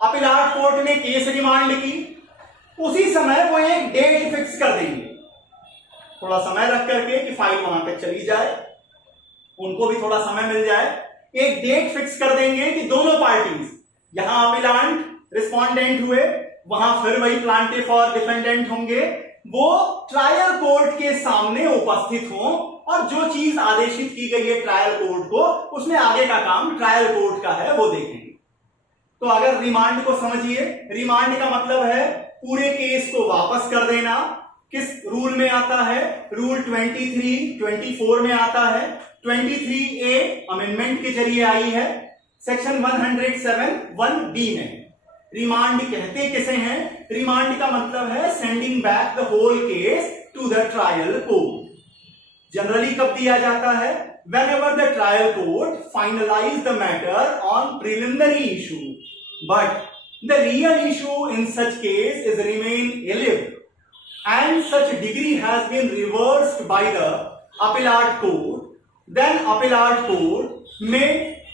अपीलाट कोर्ट ने केस रिमांड की, उसी समय वो एक डेट फिक्स कर देंगे, थोड़ा समय रख करके कि फाइल वहां तक चली जाए, उनको भी थोड़ा समय मिल जाए। एक डेट फिक्स कर देंगे कि दोनों पार्टीज, यहां अपीलांट रिस्पोंडेंट हुए, वहां फिर वही प्लांटिफ और डिफेंडेंट होंगे, वो ट्रायल कोर्ट के सामने उपस्थित हों और जो चीज आदेशित की गई है ट्रायल कोर्ट को, उसमें आगे का काम ट्रायल कोर्ट का है, वो देखेंगे। तो अगर रिमांड को समझिए, रिमांड का मतलब है पूरे केस को वापस कर देना। किस रूल में आता है? रूल 23-24 में आता है। 23A अमेंडमेंट के जरिए आई है, सेक्शन 107(1)B में। रिमांड कहते किसे हैं? रिमांड का मतलब है sending back the whole case to the trial court. Generally कब दिया जाता है? whenever the trial court finalize the matter on preliminary issue, but the real issue in such case is remain alive and such degree has been reversed by the appellate court, then appellate court may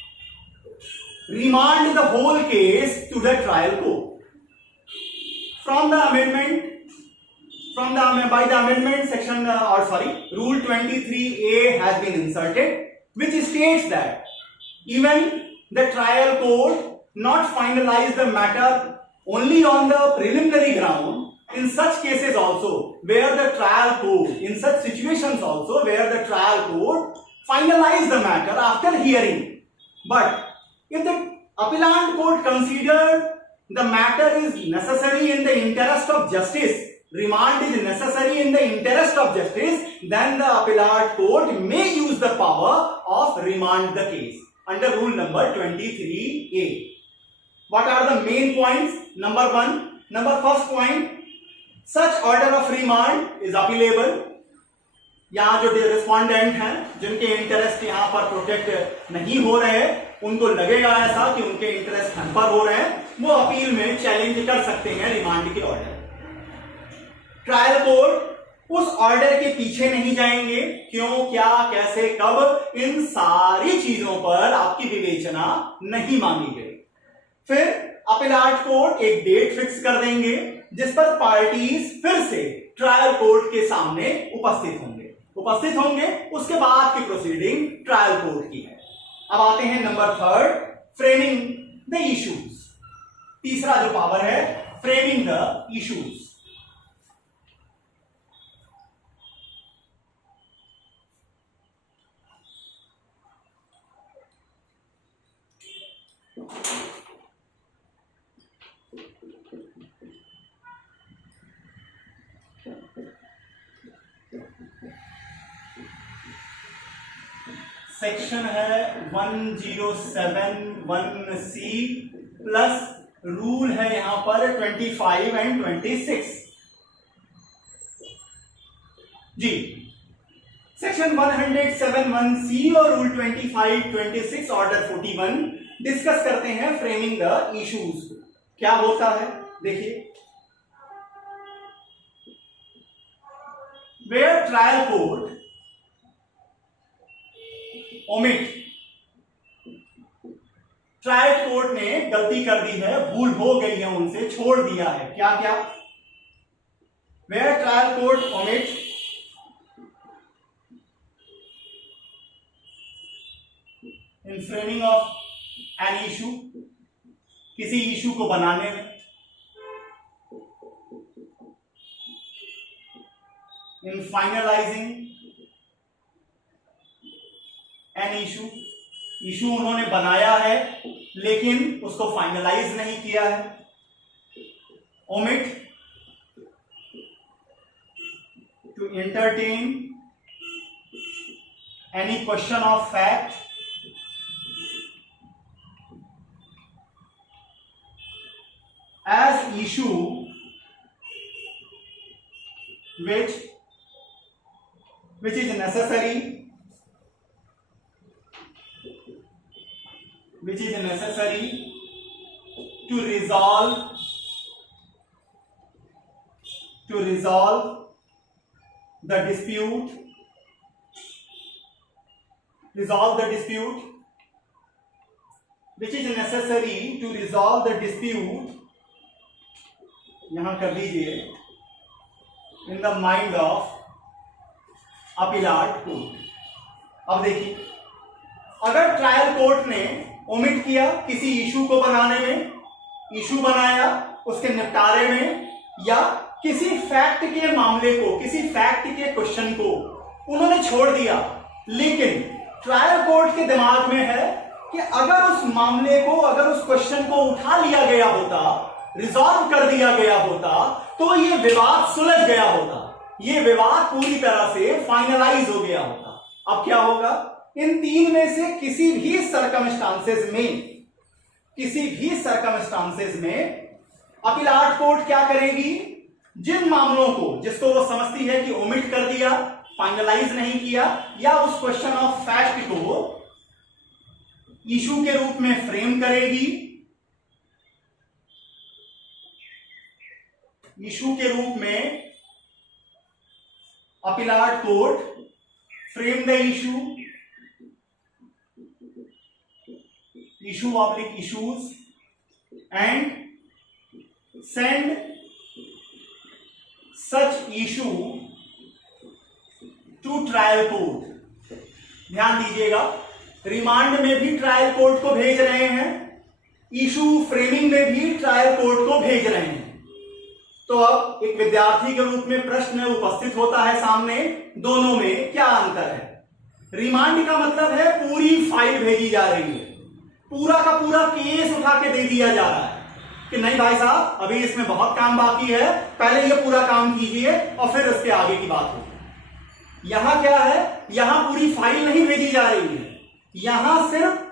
remand the whole case to the trial court. By the amendment section rule 23A has been inserted, which states that even the trial court not finalize the matter only on the preliminary ground, in such cases also where the trial court, in such situations also where the trial court finalize the matter after hearing, but if the appellant court consider the matter is necessary in the interest of justice, remand is necessary in the interest of justice, then the appellate court may use the power of remand the case under rule number 23A. What are the main points? First point, such order of remand is appealable. यहाँ जो respondent हैं, जिनके interest यहाँ पर protect नहीं हो रहे, उनको लगेगा ऐसा कि उनके इंटरेस्ट हैम्पर हो रहे हैं, वो अपील में चैलेंज कर सकते हैं रिमांड के ऑर्डर। ट्रायल कोर्ट उस ऑर्डर के पीछे नहीं जाएंगे, क्यों, क्या, कैसे, कब, इन सारी चीजों पर आपकी विवेचना नहीं मांगी गई। फिर अपीलाट कोर्ट एक डेट फिक्स कर देंगे जिस पर पार्टीज फिर से ट्रायल कोर्ट के सामने उपस्थित होंगे। उसके बाद की प्रोसीडिंग ट्रायल कोर्ट की है। अब आते हैं नंबर 3, फ्रेमिंग द इश्यूज। तीसरा जो पावर है, फ्रेमिंग द इश्यूज। सेक्शन है 1071C प्लस रूल है यहां पर 25 एंड 26। जी। सेक्शन 107(1)(c) और रूल 25(26) ऑर्डर 41 डिस्कस करते हैं फ्रेमिंग द इश्यूज। क्या होता है देखिए, where trial court omit, trial court ने गलती कर दी है, भूल हो गई है, उनसे छोड़ दिया है। क्या क्या? Where trial court omit in framing of an issue, किसी इशू को बनाने में, in finalising an issue, issue उन्होंने बनाया है लेकिन उसको फाइनलाइज नहीं किया है। Omit to entertain any question of fact as issue which is necessary to resolve the dispute, which is necessary to resolve the dispute, यहां कर दीजिए, in the mind of appellate court. अब देखिए, अगर ट्रायल कोर्ट ने omit किया किसी issue को बनाने में, इशू बनाया उसके निपटारे में, या किसी फैक्ट के मामले को, किसी फैक्ट के क्वेश्चन को उन्होंने छोड़ दिया, लेकिन ट्रायल कोर्ट के दिमाग में है कि अगर उस मामले को, अगर उस क्वेश्चन को उठा लिया गया होता, रिजॉल्व कर दिया गया होता, तो ये विवाद सुलझ गया होता, ये विवाद पूरी तरह से फाइनलाइज हो गया होता। अब क्या होगा? इन तीन में से किसी भी सर्कमस्टांसेस में अपीलाट कोर्ट क्या करेगी? जिन मामलों को, जिसको वो समझती है कि ओमिट कर दिया, फाइनलाइज नहीं किया, या उस क्वेश्चन ऑफ फैक्ट को इशू के रूप में फ्रेम करेगी, इशू के रूप में appellate court frame the issue oblique issues and send such issue to trial court. ध्यान दीजिएगा, रिमांड में भी ट्रायल कोर्ट को भेज रहे हैं, इशू फ्रेमिंग में भी ट्रायल कोर्ट को भेज रहे हैं। तो अब एक विद्यार्थी के रूप में प्रश्न उपस्थित होता है सामने, दोनों में क्या अंतर है? रिमांड का मतलब है पूरी फाइल भेजी जा रही है, पूरा का पूरा केस उठा के दे दिया जा रहा है कि नहीं भाई साहब, अभी इसमें बहुत काम बाकी है, पहले ये पूरा काम कीजिए और फिर उसके आगे की बात होगी। यहां क्या है? यहां पूरी फाइल नहीं भेजी जा रही है, यहां सिर्फ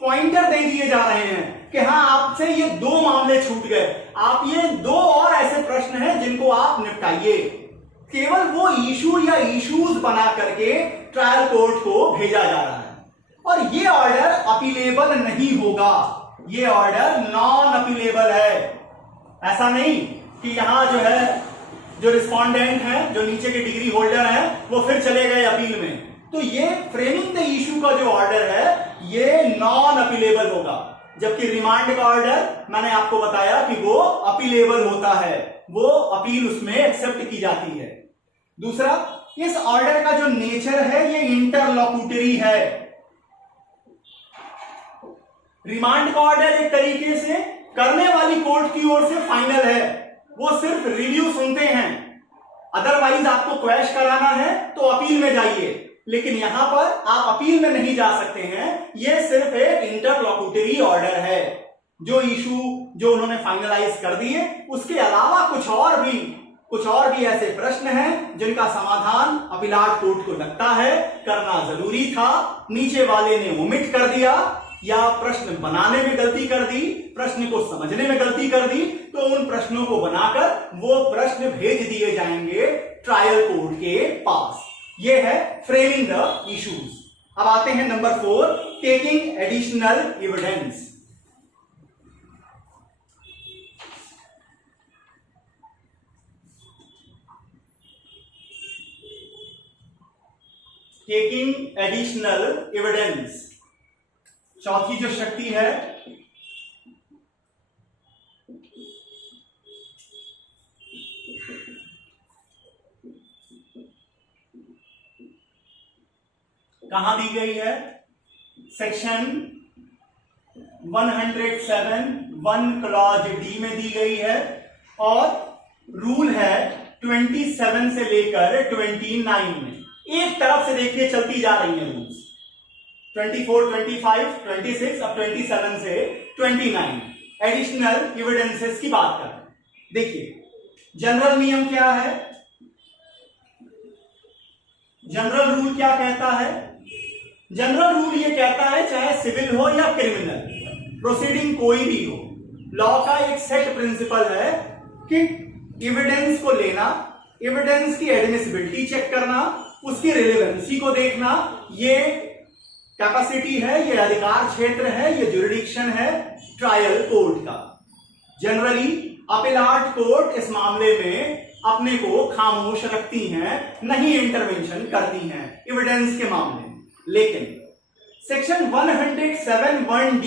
पॉइंटर दे दिए जा रहे हैं कि हाँ, आपसे ये दो मामले छूट गए, आप ये दो और ऐसे प्रश्न हैं जिनको आप निपटाइए। केवल वो इशू या इश्यूज बना करके ट्रायल कोर्ट को भेजा जा रहा है, और ये ऑर्डर अपीलेबल नहीं होगा, ये ऑर्डर नॉन अपीलेबल है। ऐसा नहीं कि यहां जो है, जो रिस्पोंडेंट हैं, जो नीचे के डिग्री होल्डर हैं, वो फिर चले गए अपील में, तो ये फ्रेमिंग द इशू का जो ऑर्डर है ये नॉन अपीलेबल होगा। जबकि रिमांड का ऑर्डर मैंने आपको बताया कि वो अपीलेबल होता है, वो अपील उसमें एक्सेप्ट की जाती है। दूसरा, इस ऑर्डर का जो नेचर है ये इंटरलॉक्यूटरी है। रिमांड का ऑर्डर एक तरीके से करने वाली कोर्ट की ओर से फाइनल है, वो सिर्फ रिव्यू सुनते हैं, अदरवाइज आपको क्वैश कराना है तो अपील में जाइए, लेकिन यहां पर आप अपील में नहीं जा सकते हैं। यह सिर्फ एक इंटरलॉक्यूटरी ऑर्डर है, जो इशू जो उन्होंने फाइनलाइज कर दिए, उसके अलावा कुछ और भी ऐसे प्रश्न हैं जिनका समाधान अपीलाट कोर्ट को लगता है करना जरूरी था, नीचे वाले ने ओमिट कर दिया, या प्रश्न बनाने में गलती कर दी, प्रश्न को समझने में गलती कर दी, तो उन प्रश्नों को बनाकर वो प्रश्न भेज दिए जाएंगे ट्रायल कोर्ट के पास। ये है फ्रेमिंग द इश्यूज। अब आते हैं number 4, taking additional evidence. Taking additional evidence, चौथी जो शक्ति है, कहां दी गई है? सेक्शन 107 1 क्लॉज डी में दी गई है और रूल है 27 से लेकर 29 में। एक तरफ से देखिए चलती जा रही है रूल्स, 24, 25, 26, अब 27 से 29 एडिशनल एविडेंसेस की बात कर रहे हैं। देखिए जनरल नियम क्या है, जनरल रूल क्या कहता है? जनरल रूल ये कहता है चाहे सिविल हो या क्रिमिनल प्रोसीडिंग कोई भी हो, लॉ का एक सेट प्रिंसिपल है कि एविडेंस को लेना, एविडेंस की एडमिसिबिलिटी चेक करना, उसकी रिलेवेंसी को देखना, ये कैपेसिटी है, ये अधिकार क्षेत्र है, ये ज्यूरिडिक्शन है ट्रायल कोर्ट का। जनरली अपीलाट कोर्ट इस मामले में अपने को खामोश रखती हैं, नहीं इंटरवेंशन करती हैं एविडेंस के मामले में। लेकिन section 107 1D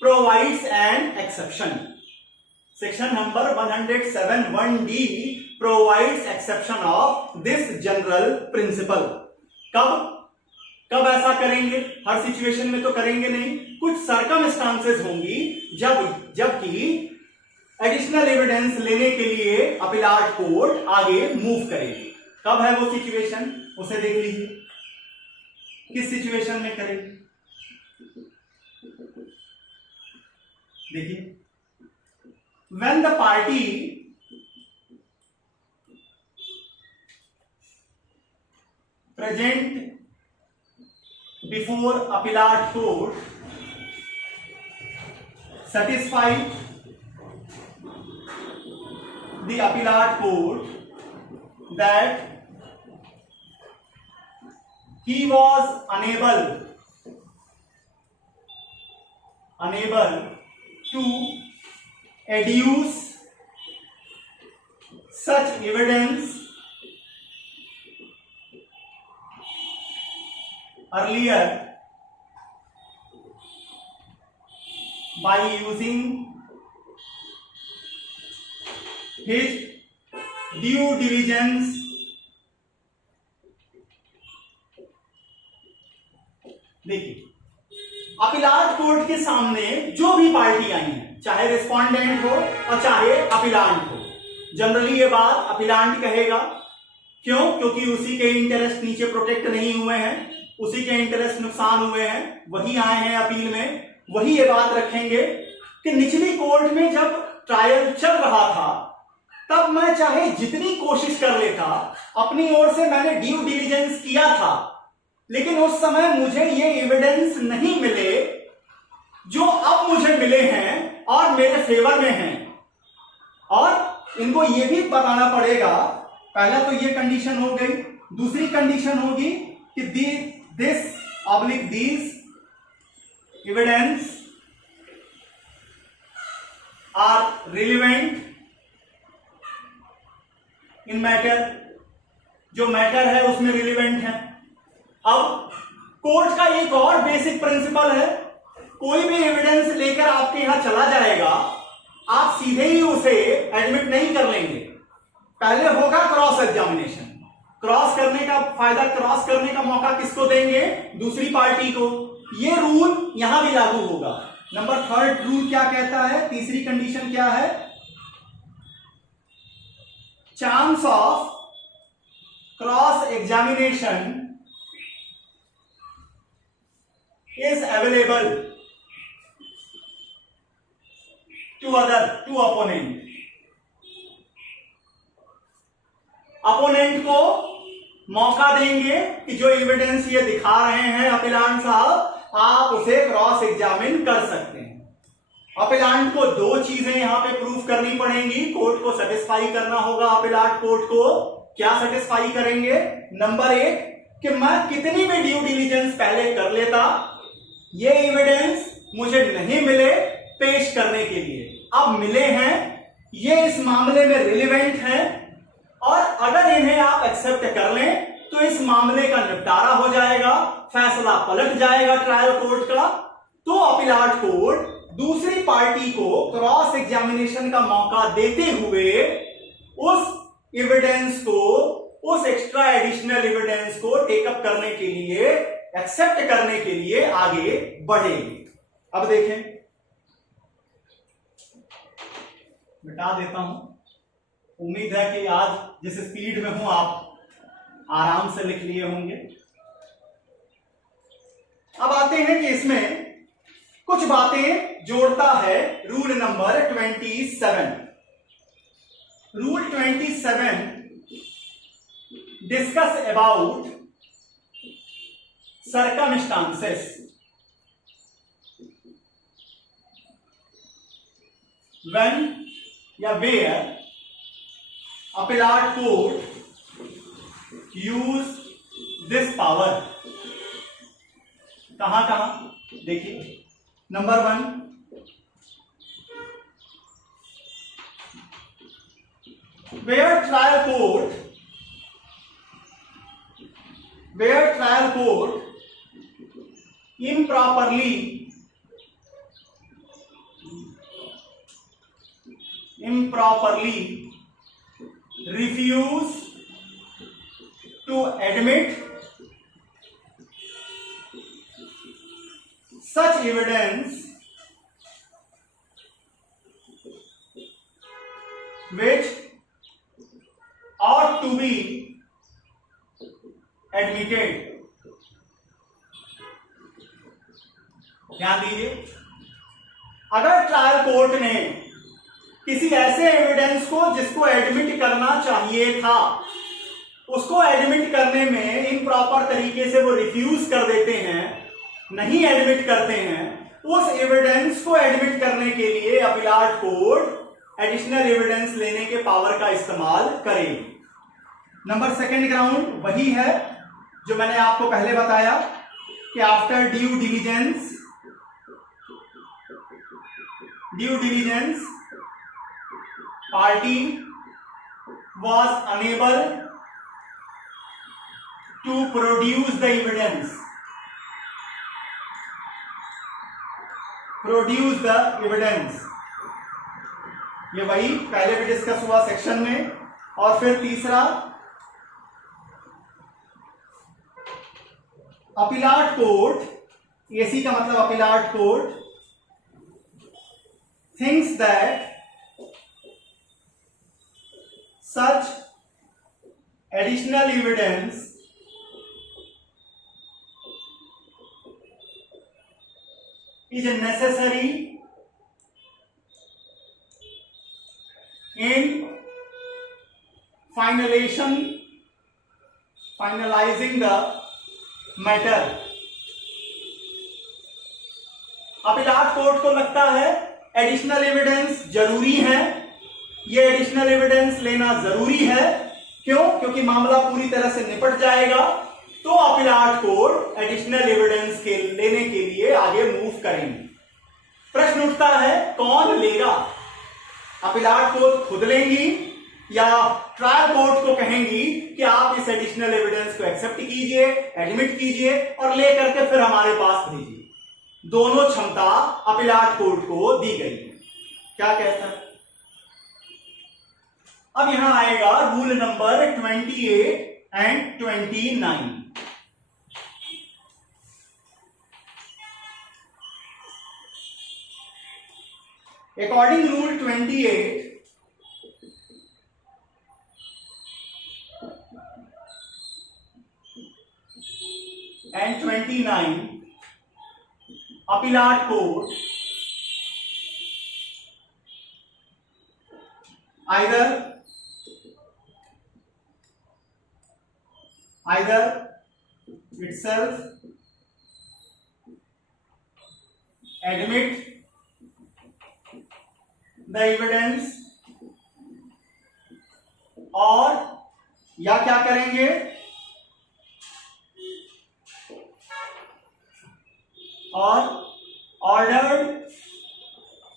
provides an exception. Section number 107 1D provides exception of this general principle. कब ऐसा करेंगे? हर सिचुएशन में तो करेंगे नहीं, कुछ सर्कमस्टांसेस होंगी जबकि एडिशनल एविडेंस लेने के लिए अपीलाट कोर्ट आगे मूव करेगी। कब है वो सिचुएशन, उसे देख लीजिए, किस सिचुएशन में करेगी। देखिए, when the party present before appellate court satisfied the appellate court that he was unable to adduce such evidence earlier by using his due diligence देखिए, अपीलाट कोर्ट के सामने जो भी पार्टी आई है, चाहे रिस्पोंडेंट हो और चाहे अपीलांट हो, जनरली ये बात अपीलांट कहेगा। क्यों? क्योंकि उसी के इंटरेस्ट नीचे प्रोटेक्ट नहीं हुए हैं, उसी के इंटरेस्ट नुकसान हुए हैं, वही आए हैं अपील में, वही ये बात रखेंगे कि निचली कोर्ट में जब ट्रायल चल रहा था तब मैं चाहे जितनी कोशिश कर लेता, अपनी ओर से मैंने ड्यू डिलिजेंस किया था, लेकिन उस समय मुझे ये एविडेंस नहीं मिले जो अब मुझे मिले हैं और मेरे फेवर में हैं। और इनको ये भी बताना पड़ेगा, पहला तो ये कंडीशन हो गई, दूसरी कंडीशन होगी कि this oblique these evidence are relevant in matter, जो मैटर है उसमें रिलेवेंट है। अब कोर्ट का एक और बेसिक प्रिंसिपल है, कोई भी एविडेंस लेकर आपके यहां चला जाएगा, आप सीधे ही उसे एडमिट नहीं कर लेंगे, पहले होगा क्रॉस एग्जामिनेशन। क्रॉस करने का फायदा, क्रॉस करने का मौका किसको देंगे? दूसरी पार्टी को। ये रूल यहां भी लागू होगा। नंबर 3 रूल क्या कहता है? तीसरी कंडीशन क्या है? Chance of cross examination is available to opponent. Opponent को मौका देंगे कि जो एविडेंस ये दिखा रहे हैं अपीलांट साहब, आप उसे क्रॉस एग्जामिन कर सकते हैं। अपीलांट को दो चीजें यहां पे प्रूफ करनी पड़ेंगी, कोर्ट को सेटिस्फाई करना होगा अपीलाट कोर्ट को क्या सेटिस्फाई करेंगे? नंबर एक कि मैं कितनी भी ड्यू डिलीजेंस पहले कर लेता, ये एविडेंस मुझे नहीं मिले पेश करने के लिए, अब मिले हैं, ये इस मामले में रिलेवेंट हैं, और अगर इन्हें आप एक्सेप्ट कर लें तो इस मामले का निपटारा हो जाएगा, फैसला पलट जाएगा ट्रायल कोर्ट का। तो अपीलाट कोर्ट दूसरी पार्टी को क्रॉस एग्जामिनेशन का मौका देते हुए उस एविडेंस को, उस एक्स्ट्रा एडिशनल एविडेंस को टेकअप करने के लिए, एक्सेप्ट करने के लिए आगे बढ़ेगी। अब देखें, मिटा देता हूं, उम्मीद है कि आज जिस स्पीड में हूं आप आराम से लिख लिए होंगे। अब आते हैं कि इसमें कुछ बातें जोड़ता है rule number 27। Rule 27 discuss about circumstances when या where appellate court use this power। कहां देखिए, number 1, where trial court improperly refuse to admit such evidence which ought to be admitted। ध्यान दीजिए, अगर ट्रायल कोर्ट ने किसी ऐसे एविडेंस को जिसको एडमिट करना चाहिए था, उसको एडमिट करने में इम्प्रॉपर तरीके से वो रिफ्यूज कर देते हैं, नहीं एडमिट करते हैं, उस एविडेंस को एडमिट करने के लिए अपीलाट कोर्ट एडिशनल एविडेंस लेने के पावर का इस्तेमाल करेगी। नंबर 2 ग्राउंड वही है जो मैंने आपको पहले बताया कि after due diligence party was unable to produce the evidence, ये वही पहले भी डिस्कस हुआ सेक्शन में। और फिर तीसरा, अपीलाट कोर्ट, एसी का मतलब अपीलाट court thinks that such additional evidence is necessary in finalizing the matter। Appellate court को लगता है एडिशनल एविडेंस जरूरी है, ये एडिशनल एविडेंस लेना जरूरी है। क्यों? क्योंकि मामला पूरी तरह से निपट जाएगा, तो अपीलाट कोर्ट एडिशनल एविडेंस के लेने के लिए आगे मूव करेंगे। प्रश्न उठता है, कौन लेगा? अपीलाट कोर्ट खुद लेंगी या ट्रायल कोर्ट को कहेंगी कि आप इस एडिशनल एविडेंस को एक्सेप्ट कीजिए, एडमिट कीजिए और लेकर के फिर हमारे पास भेजिए। दोनों क्षमता अपीलाट कोर्ट को दी गई है। क्या कहता है? अब यहां आएगा rule number 28 and 29। According rule 28 and 29, appellate court either itself admit the evidence or या क्या करेंगे, और ordered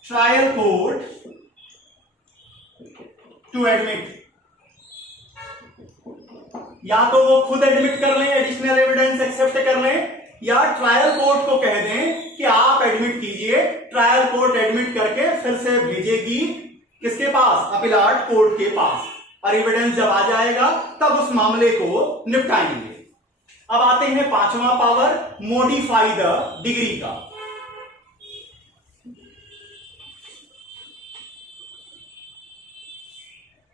trial court to admit, या तो वो खुद एडमिट कर लें, एडिशनल एविडेंस एक्सेप्ट कर लें, या ट्रायल कोर्ट को कह दें कि आप एडमिट कीजिए। ट्रायल कोर्ट एडमिट करके फिर से भेजेगी किसके पास, अपीलाट कोर्ट के पास, और एविडेंस जब आ जाएगा तब उस मामले को निपटाएंगे। अब आते हैं पांचवा पावर, मॉडिफाई द डिग्री का।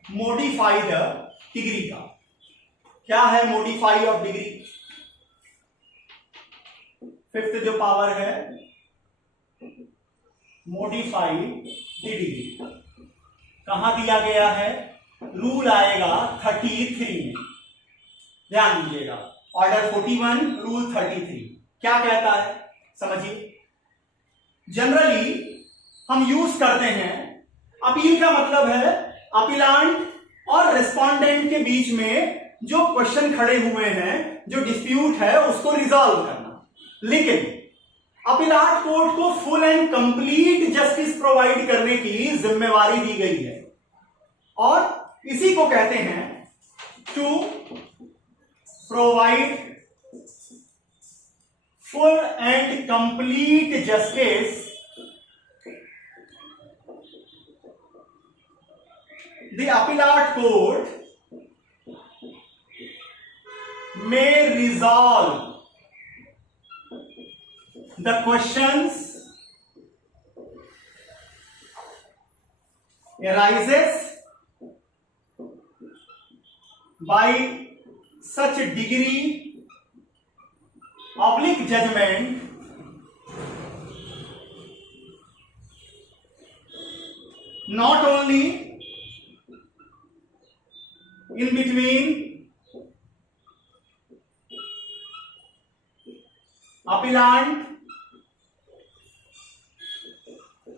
मॉडिफाई द डिग्री का क्या है, मॉडिफाई ऑफ डिग्री, फिफ्थ जो पावर है, मॉडिफाई द डिग्री कहां दिया गया है, रूल आएगा 33 में, ध्यान दीजिएगा, ऑर्डर 41 रूल 33 क्या कहता है समझिए। जनरली हम यूज करते हैं, अपील का मतलब है अपीलांट और रिस्पोंडेंट के बीच में जो क्वेश्चन खड़े हुए हैं, जो डिस्प्यूट है उसको रिजॉल्व करना, लेकिन अपीलाट कोर्ट को full and complete justice provide करने की जिम्मेवारी दी गई है, और इसी को कहते हैं to provide full and complete justice the appellate court may resolve the questions arises by such degree oblique judgment not only in between appellant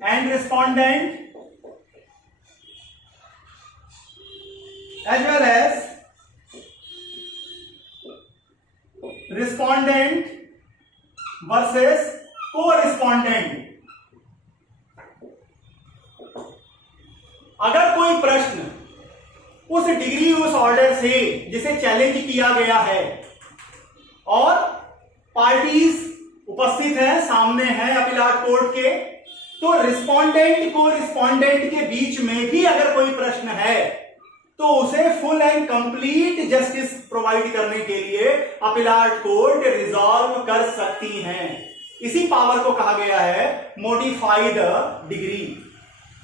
and respondent as well as respondent versus co-respondent। अगर कोई प्रश्न उस degree, उस order से जिसे challenge किया गया है और पार्टीज उपस्थित हैं, सामने हैं अपीलाट कोर्ट के, तो रिस्पोंडेंट को रिस्पोंडेंट के बीच में भी अगर कोई प्रश्न है तो उसे full and complete justice provide करने के लिए अपीलाट कोर्ट रिजॉल्व कर सकती हैं। इसी पावर को कहा गया है मॉडिफाई द डिग्री।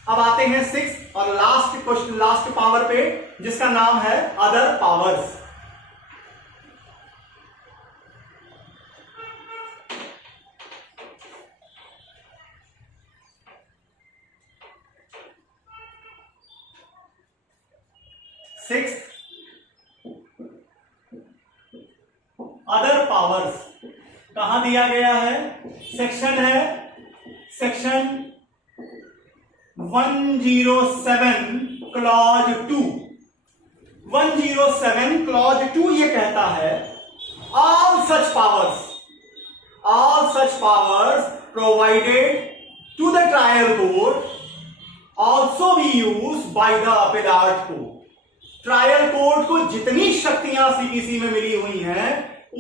अब आते हैं सिक्स और लास्ट क्वेश्चन, लास्ट पावर पे, जिसका नाम है other powers. Six other powers कहां दिया गया है, सेक्शन है सेक्शन 107 क्लॉज 2। 107 क्लॉज 2 ये कहता है all such powers provided to the trial court also be use by the appellate court. Trial court को जितनी शक्तियां सीपीसी में मिली हुई हैं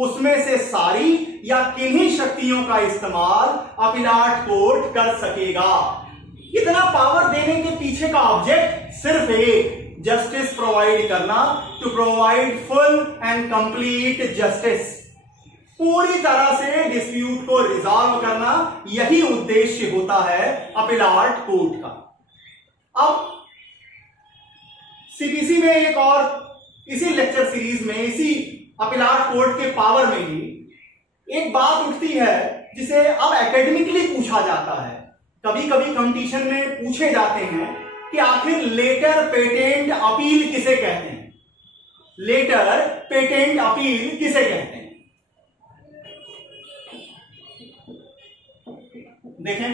उसमें से सारी या किन्हीं शक्तियों का इस्तेमाल अपीलाट कोर्ट कर सकेगा। इतना पावर देने के पीछे का ऑब्जेक्ट सिर्फ एक, जस्टिस प्रोवाइड करना, to provide full and complete justice, पूरी तरह से डिस्प्यूट को रिजॉल्व करना, यही उद्देश्य होता है अपीलाट कोर्ट का। अब सीपीसी में एक और, इसी लेक्चर सीरीज में, इसी अपीलाट कोर्ट के पावर में ही एक बात उठती है जिसे अब एकेडमिकली पूछा जाता है, कभी कभी कंपटीशन में पूछे जाते हैं कि आखिर लेटर पेटेंट अपील किसे कहते हैं। लेटर पेटेंट अपील किसे कहते हैं, देखें,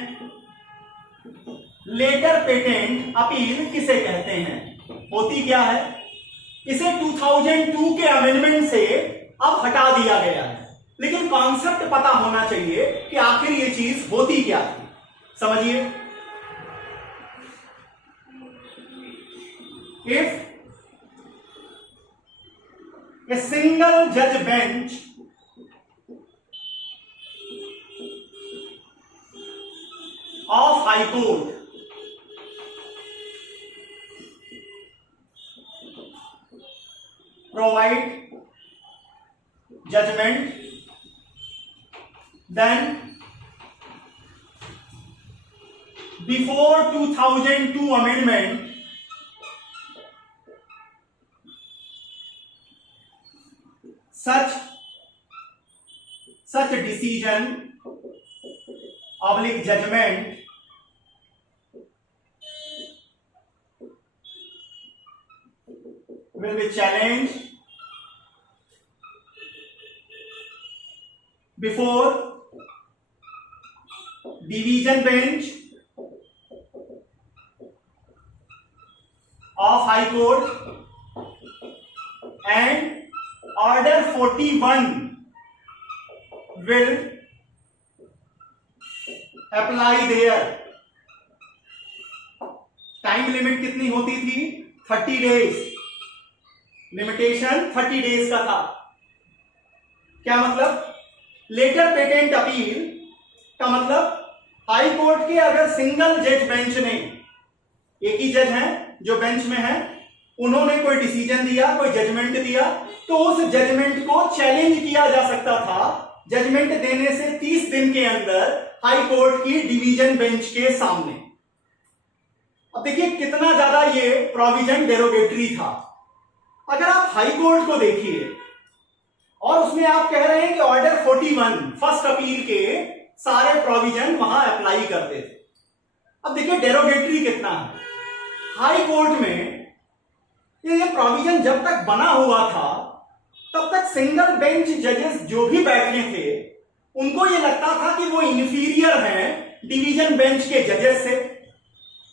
लेटर पेटेंट अपील किसे कहते हैं। होती क्या है, इसे 2002 के अमेंडमेंट से अब हटा दिया गया है, लेकिन कॉन्सेप्ट पता होना चाहिए कि आखिर ये चीज होती क्या थी। समझिए, इफ ए सिंगल जज bench of High Court provide judgment, then before 2002 amendment such decision oblique judgment will be challenged before division bench of High Court, and Order 41 will apply there. Time limit कितनी होती थी? 30 days. Limitation 30 days का था। क्या मतलब? Letter patent appeal का मतलब high court के अगर सिंगल जज बेंच ने, एक ही जज है जो बेंच में है, उन्होंने कोई डिसीजन दिया, कोई जजमेंट दिया, तो उस जजमेंट को चैलेंज किया जा सकता था जजमेंट देने से 30 दिन के अंदर हाई कोर्ट की डिवीजन बेंच के सामने। अब देखिए कितना ज्यादा ये प्रोविजन डेरोगेटरी था। अगर आप हाई कोर्ट को देखिए और उसमें आप कह रहे हैं कि ऑर्डर 41 फर्स्ट अपील के सारे प्रोविजन वहां अप्लाई करते थे। अब देखिए डेरोगेटरी कितना है। हाई कोर्ट में ये प्रोविजन जब तक बना हुआ था तब तक सिंगल बेंच जजेस जो भी बैठे थे उनको ये लगता था कि वो इंफीरियर हैं डिवीजन बेंच के जजेस से,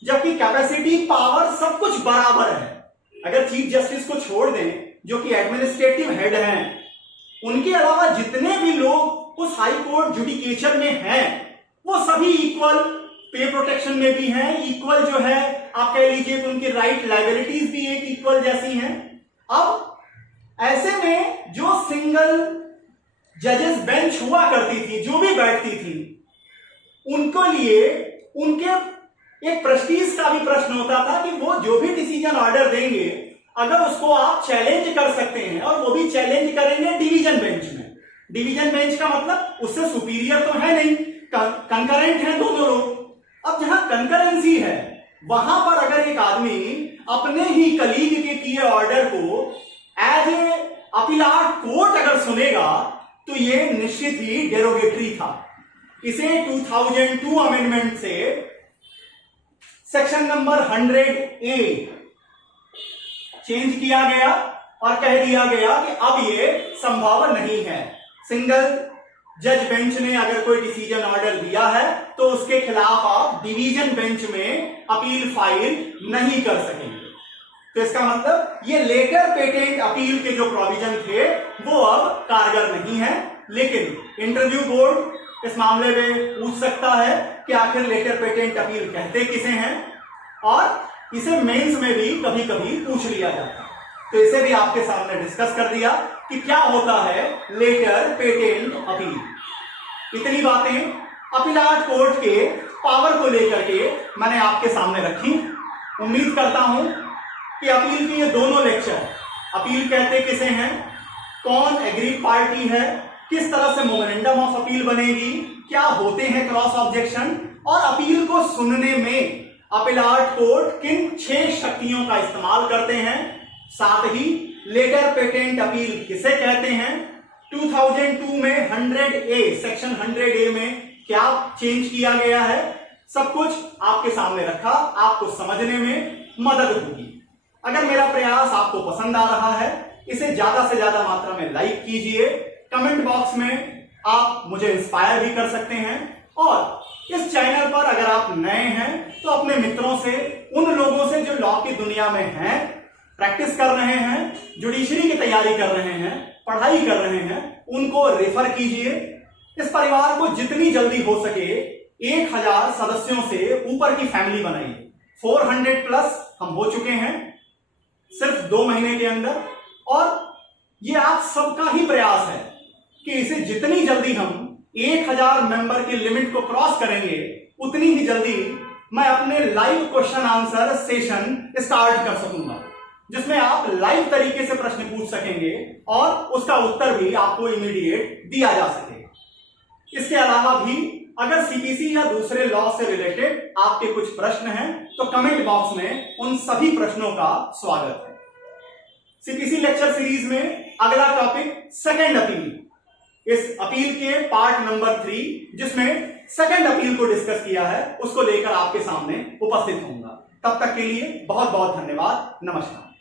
जबकि कैपेसिटी पावर सब कुछ बराबर है। अगर चीफ जस्टिस को छोड़ दें जो कि एडमिनिस्ट्रेटिव हेड हैं, उनके अलावा जितने भी लोग उस हाई कोर्ट जुडिकेचर में हैं वो सभी इक्वल पे प्रोटेक्शन में भी हैं, इक्वल जो है आप कह लीजिए कि उनकी राइट लायबिलिटीज भी एक इक्वल जैसी हैं। अब ऐसे में जो सिंगल जजेस बेंच हुआ करती थी, जो भी बैठती थी, उनको लिए उनके एक प्रेस्टीज का भी प्रश्न होता था कि वो जो भी डिसीजन ऑर्डर देंगे अगर उसको आप चैलेंज कर सकते हैं, और वो भी चैलेंज करेंगे डिवीजन बेंच में। डिवीजन बेंच का मतलब उससे सुपीरियर तो है नहीं, कंकरेंट है दोनों लोग। अब जहां कंकरेंसी है वहां पर अगर एक आदमी अपने ही कलीग के किए ऑर्डर को एज ए अपीलाट कोर्ट अगर सुनेगा तो ये निश्चित ही डेरोगेटरी था। इसे 2002 अमेंडमेंट से सेक्शन नंबर 100A चेंज किया गया और कह दिया गया कि अब ये संभव नहीं है। सिंगल जज बेंच ने अगर कोई डिसीजन ऑर्डर दिया है तो उसके खिलाफ आप डिवीजन बेंच में अपील फाइल नहीं कर सकेंगे। तो इसका मतलब ये लेटर पेटेंट अपील के जो प्रोविजन थे वो अब कारगर नहीं है। लेकिन इंटरव्यू बोर्ड इस मामले में पूछ सकता है कि आखिर लेटर पेटेंट अपील कहते किसे हैं, और इसे मेंस में भी कभी कभी पूछ लिया जाता है। तो इसे भी आपके सामने डिस्कस कर दिया कि क्या होता है लेटर पेटेंट अपील। इतनी बातें अपीलाट कोर्ट के पावर को लेकर के मैंने आपके सामने रखी। उम्मीद करता हूं कि अपील की ये दोनों लेक्चर, अपील कहते किसे हैं, कौन एग्रीड पार्टी है, किस तरह से मेमोरेंडम ऑफ अपील बनेगी, क्या होते हैं क्रॉस ऑब्जेक्शन, और अपील को सुनने में अपीलाट कोर्ट किन 6 शक्तियों का इस्तेमाल करते हैं, साथ ही लेटर पेटेंट अपील किसे कहते हैं, 2002 में 100A सेक्शन 100A में क्या चेंज किया गया है, सब कुछ आपके सामने रखा। आपको समझने में मदद होगी। अगर मेरा प्रयास आपको पसंद आ रहा है, इसे ज्यादा से ज्यादा मात्रा में लाइक कीजिए। कमेंट बॉक्स में आप मुझे इंस्पायर भी कर सकते हैं, और इस चैनल पर अगर आप नए हैं तो अपने मित्रों से, उन लोगों से जो लॉ की दुनिया में हैं, प्रैक्टिस कर रहे हैं, जुडिशरी की तैयारी कर रहे हैं, पढ़ाई कर रहे हैं, उनको रेफर कीजिए। इस परिवार को जितनी जल्दी हो सके 1000 सदस्यों से ऊपर की फैमिली बनाइए। 400 प्लस हम हो चुके हैं सिर्फ 2 महीने के अंदर, और ये आप सबका ही प्रयास है कि इसे जितनी जल्दी हम 1000 मेंबर की लिमिट को क्रॉस करेंगे, उतनी ही जल्दी मैं अपने live question answer session start कर सकूंगा, जिसमें आप लाइव तरीके से प्रश्न पूछ सकेंगे और उसका उत्तर भी आपको इमीडिएट दिया जा सकेगा। इसके अलावा भी अगर सीपीसी या दूसरे लॉ से रिलेटेड आपके कुछ प्रश्न हैं तो कमेंट बॉक्स में उन सभी प्रश्नों का स्वागत है। सीपीसी लेक्चर सीरीज में अगला टॉपिक सेकंड अपील, इस अपील के पार्ट नंबर 3 जिसमें सेकंड अपील को डिस्कस किया है, उसको लेकर आपके सामने उपस्थित होऊंगा। तब तक के लिए बहुत बहुत धन्यवाद। नमस्कार।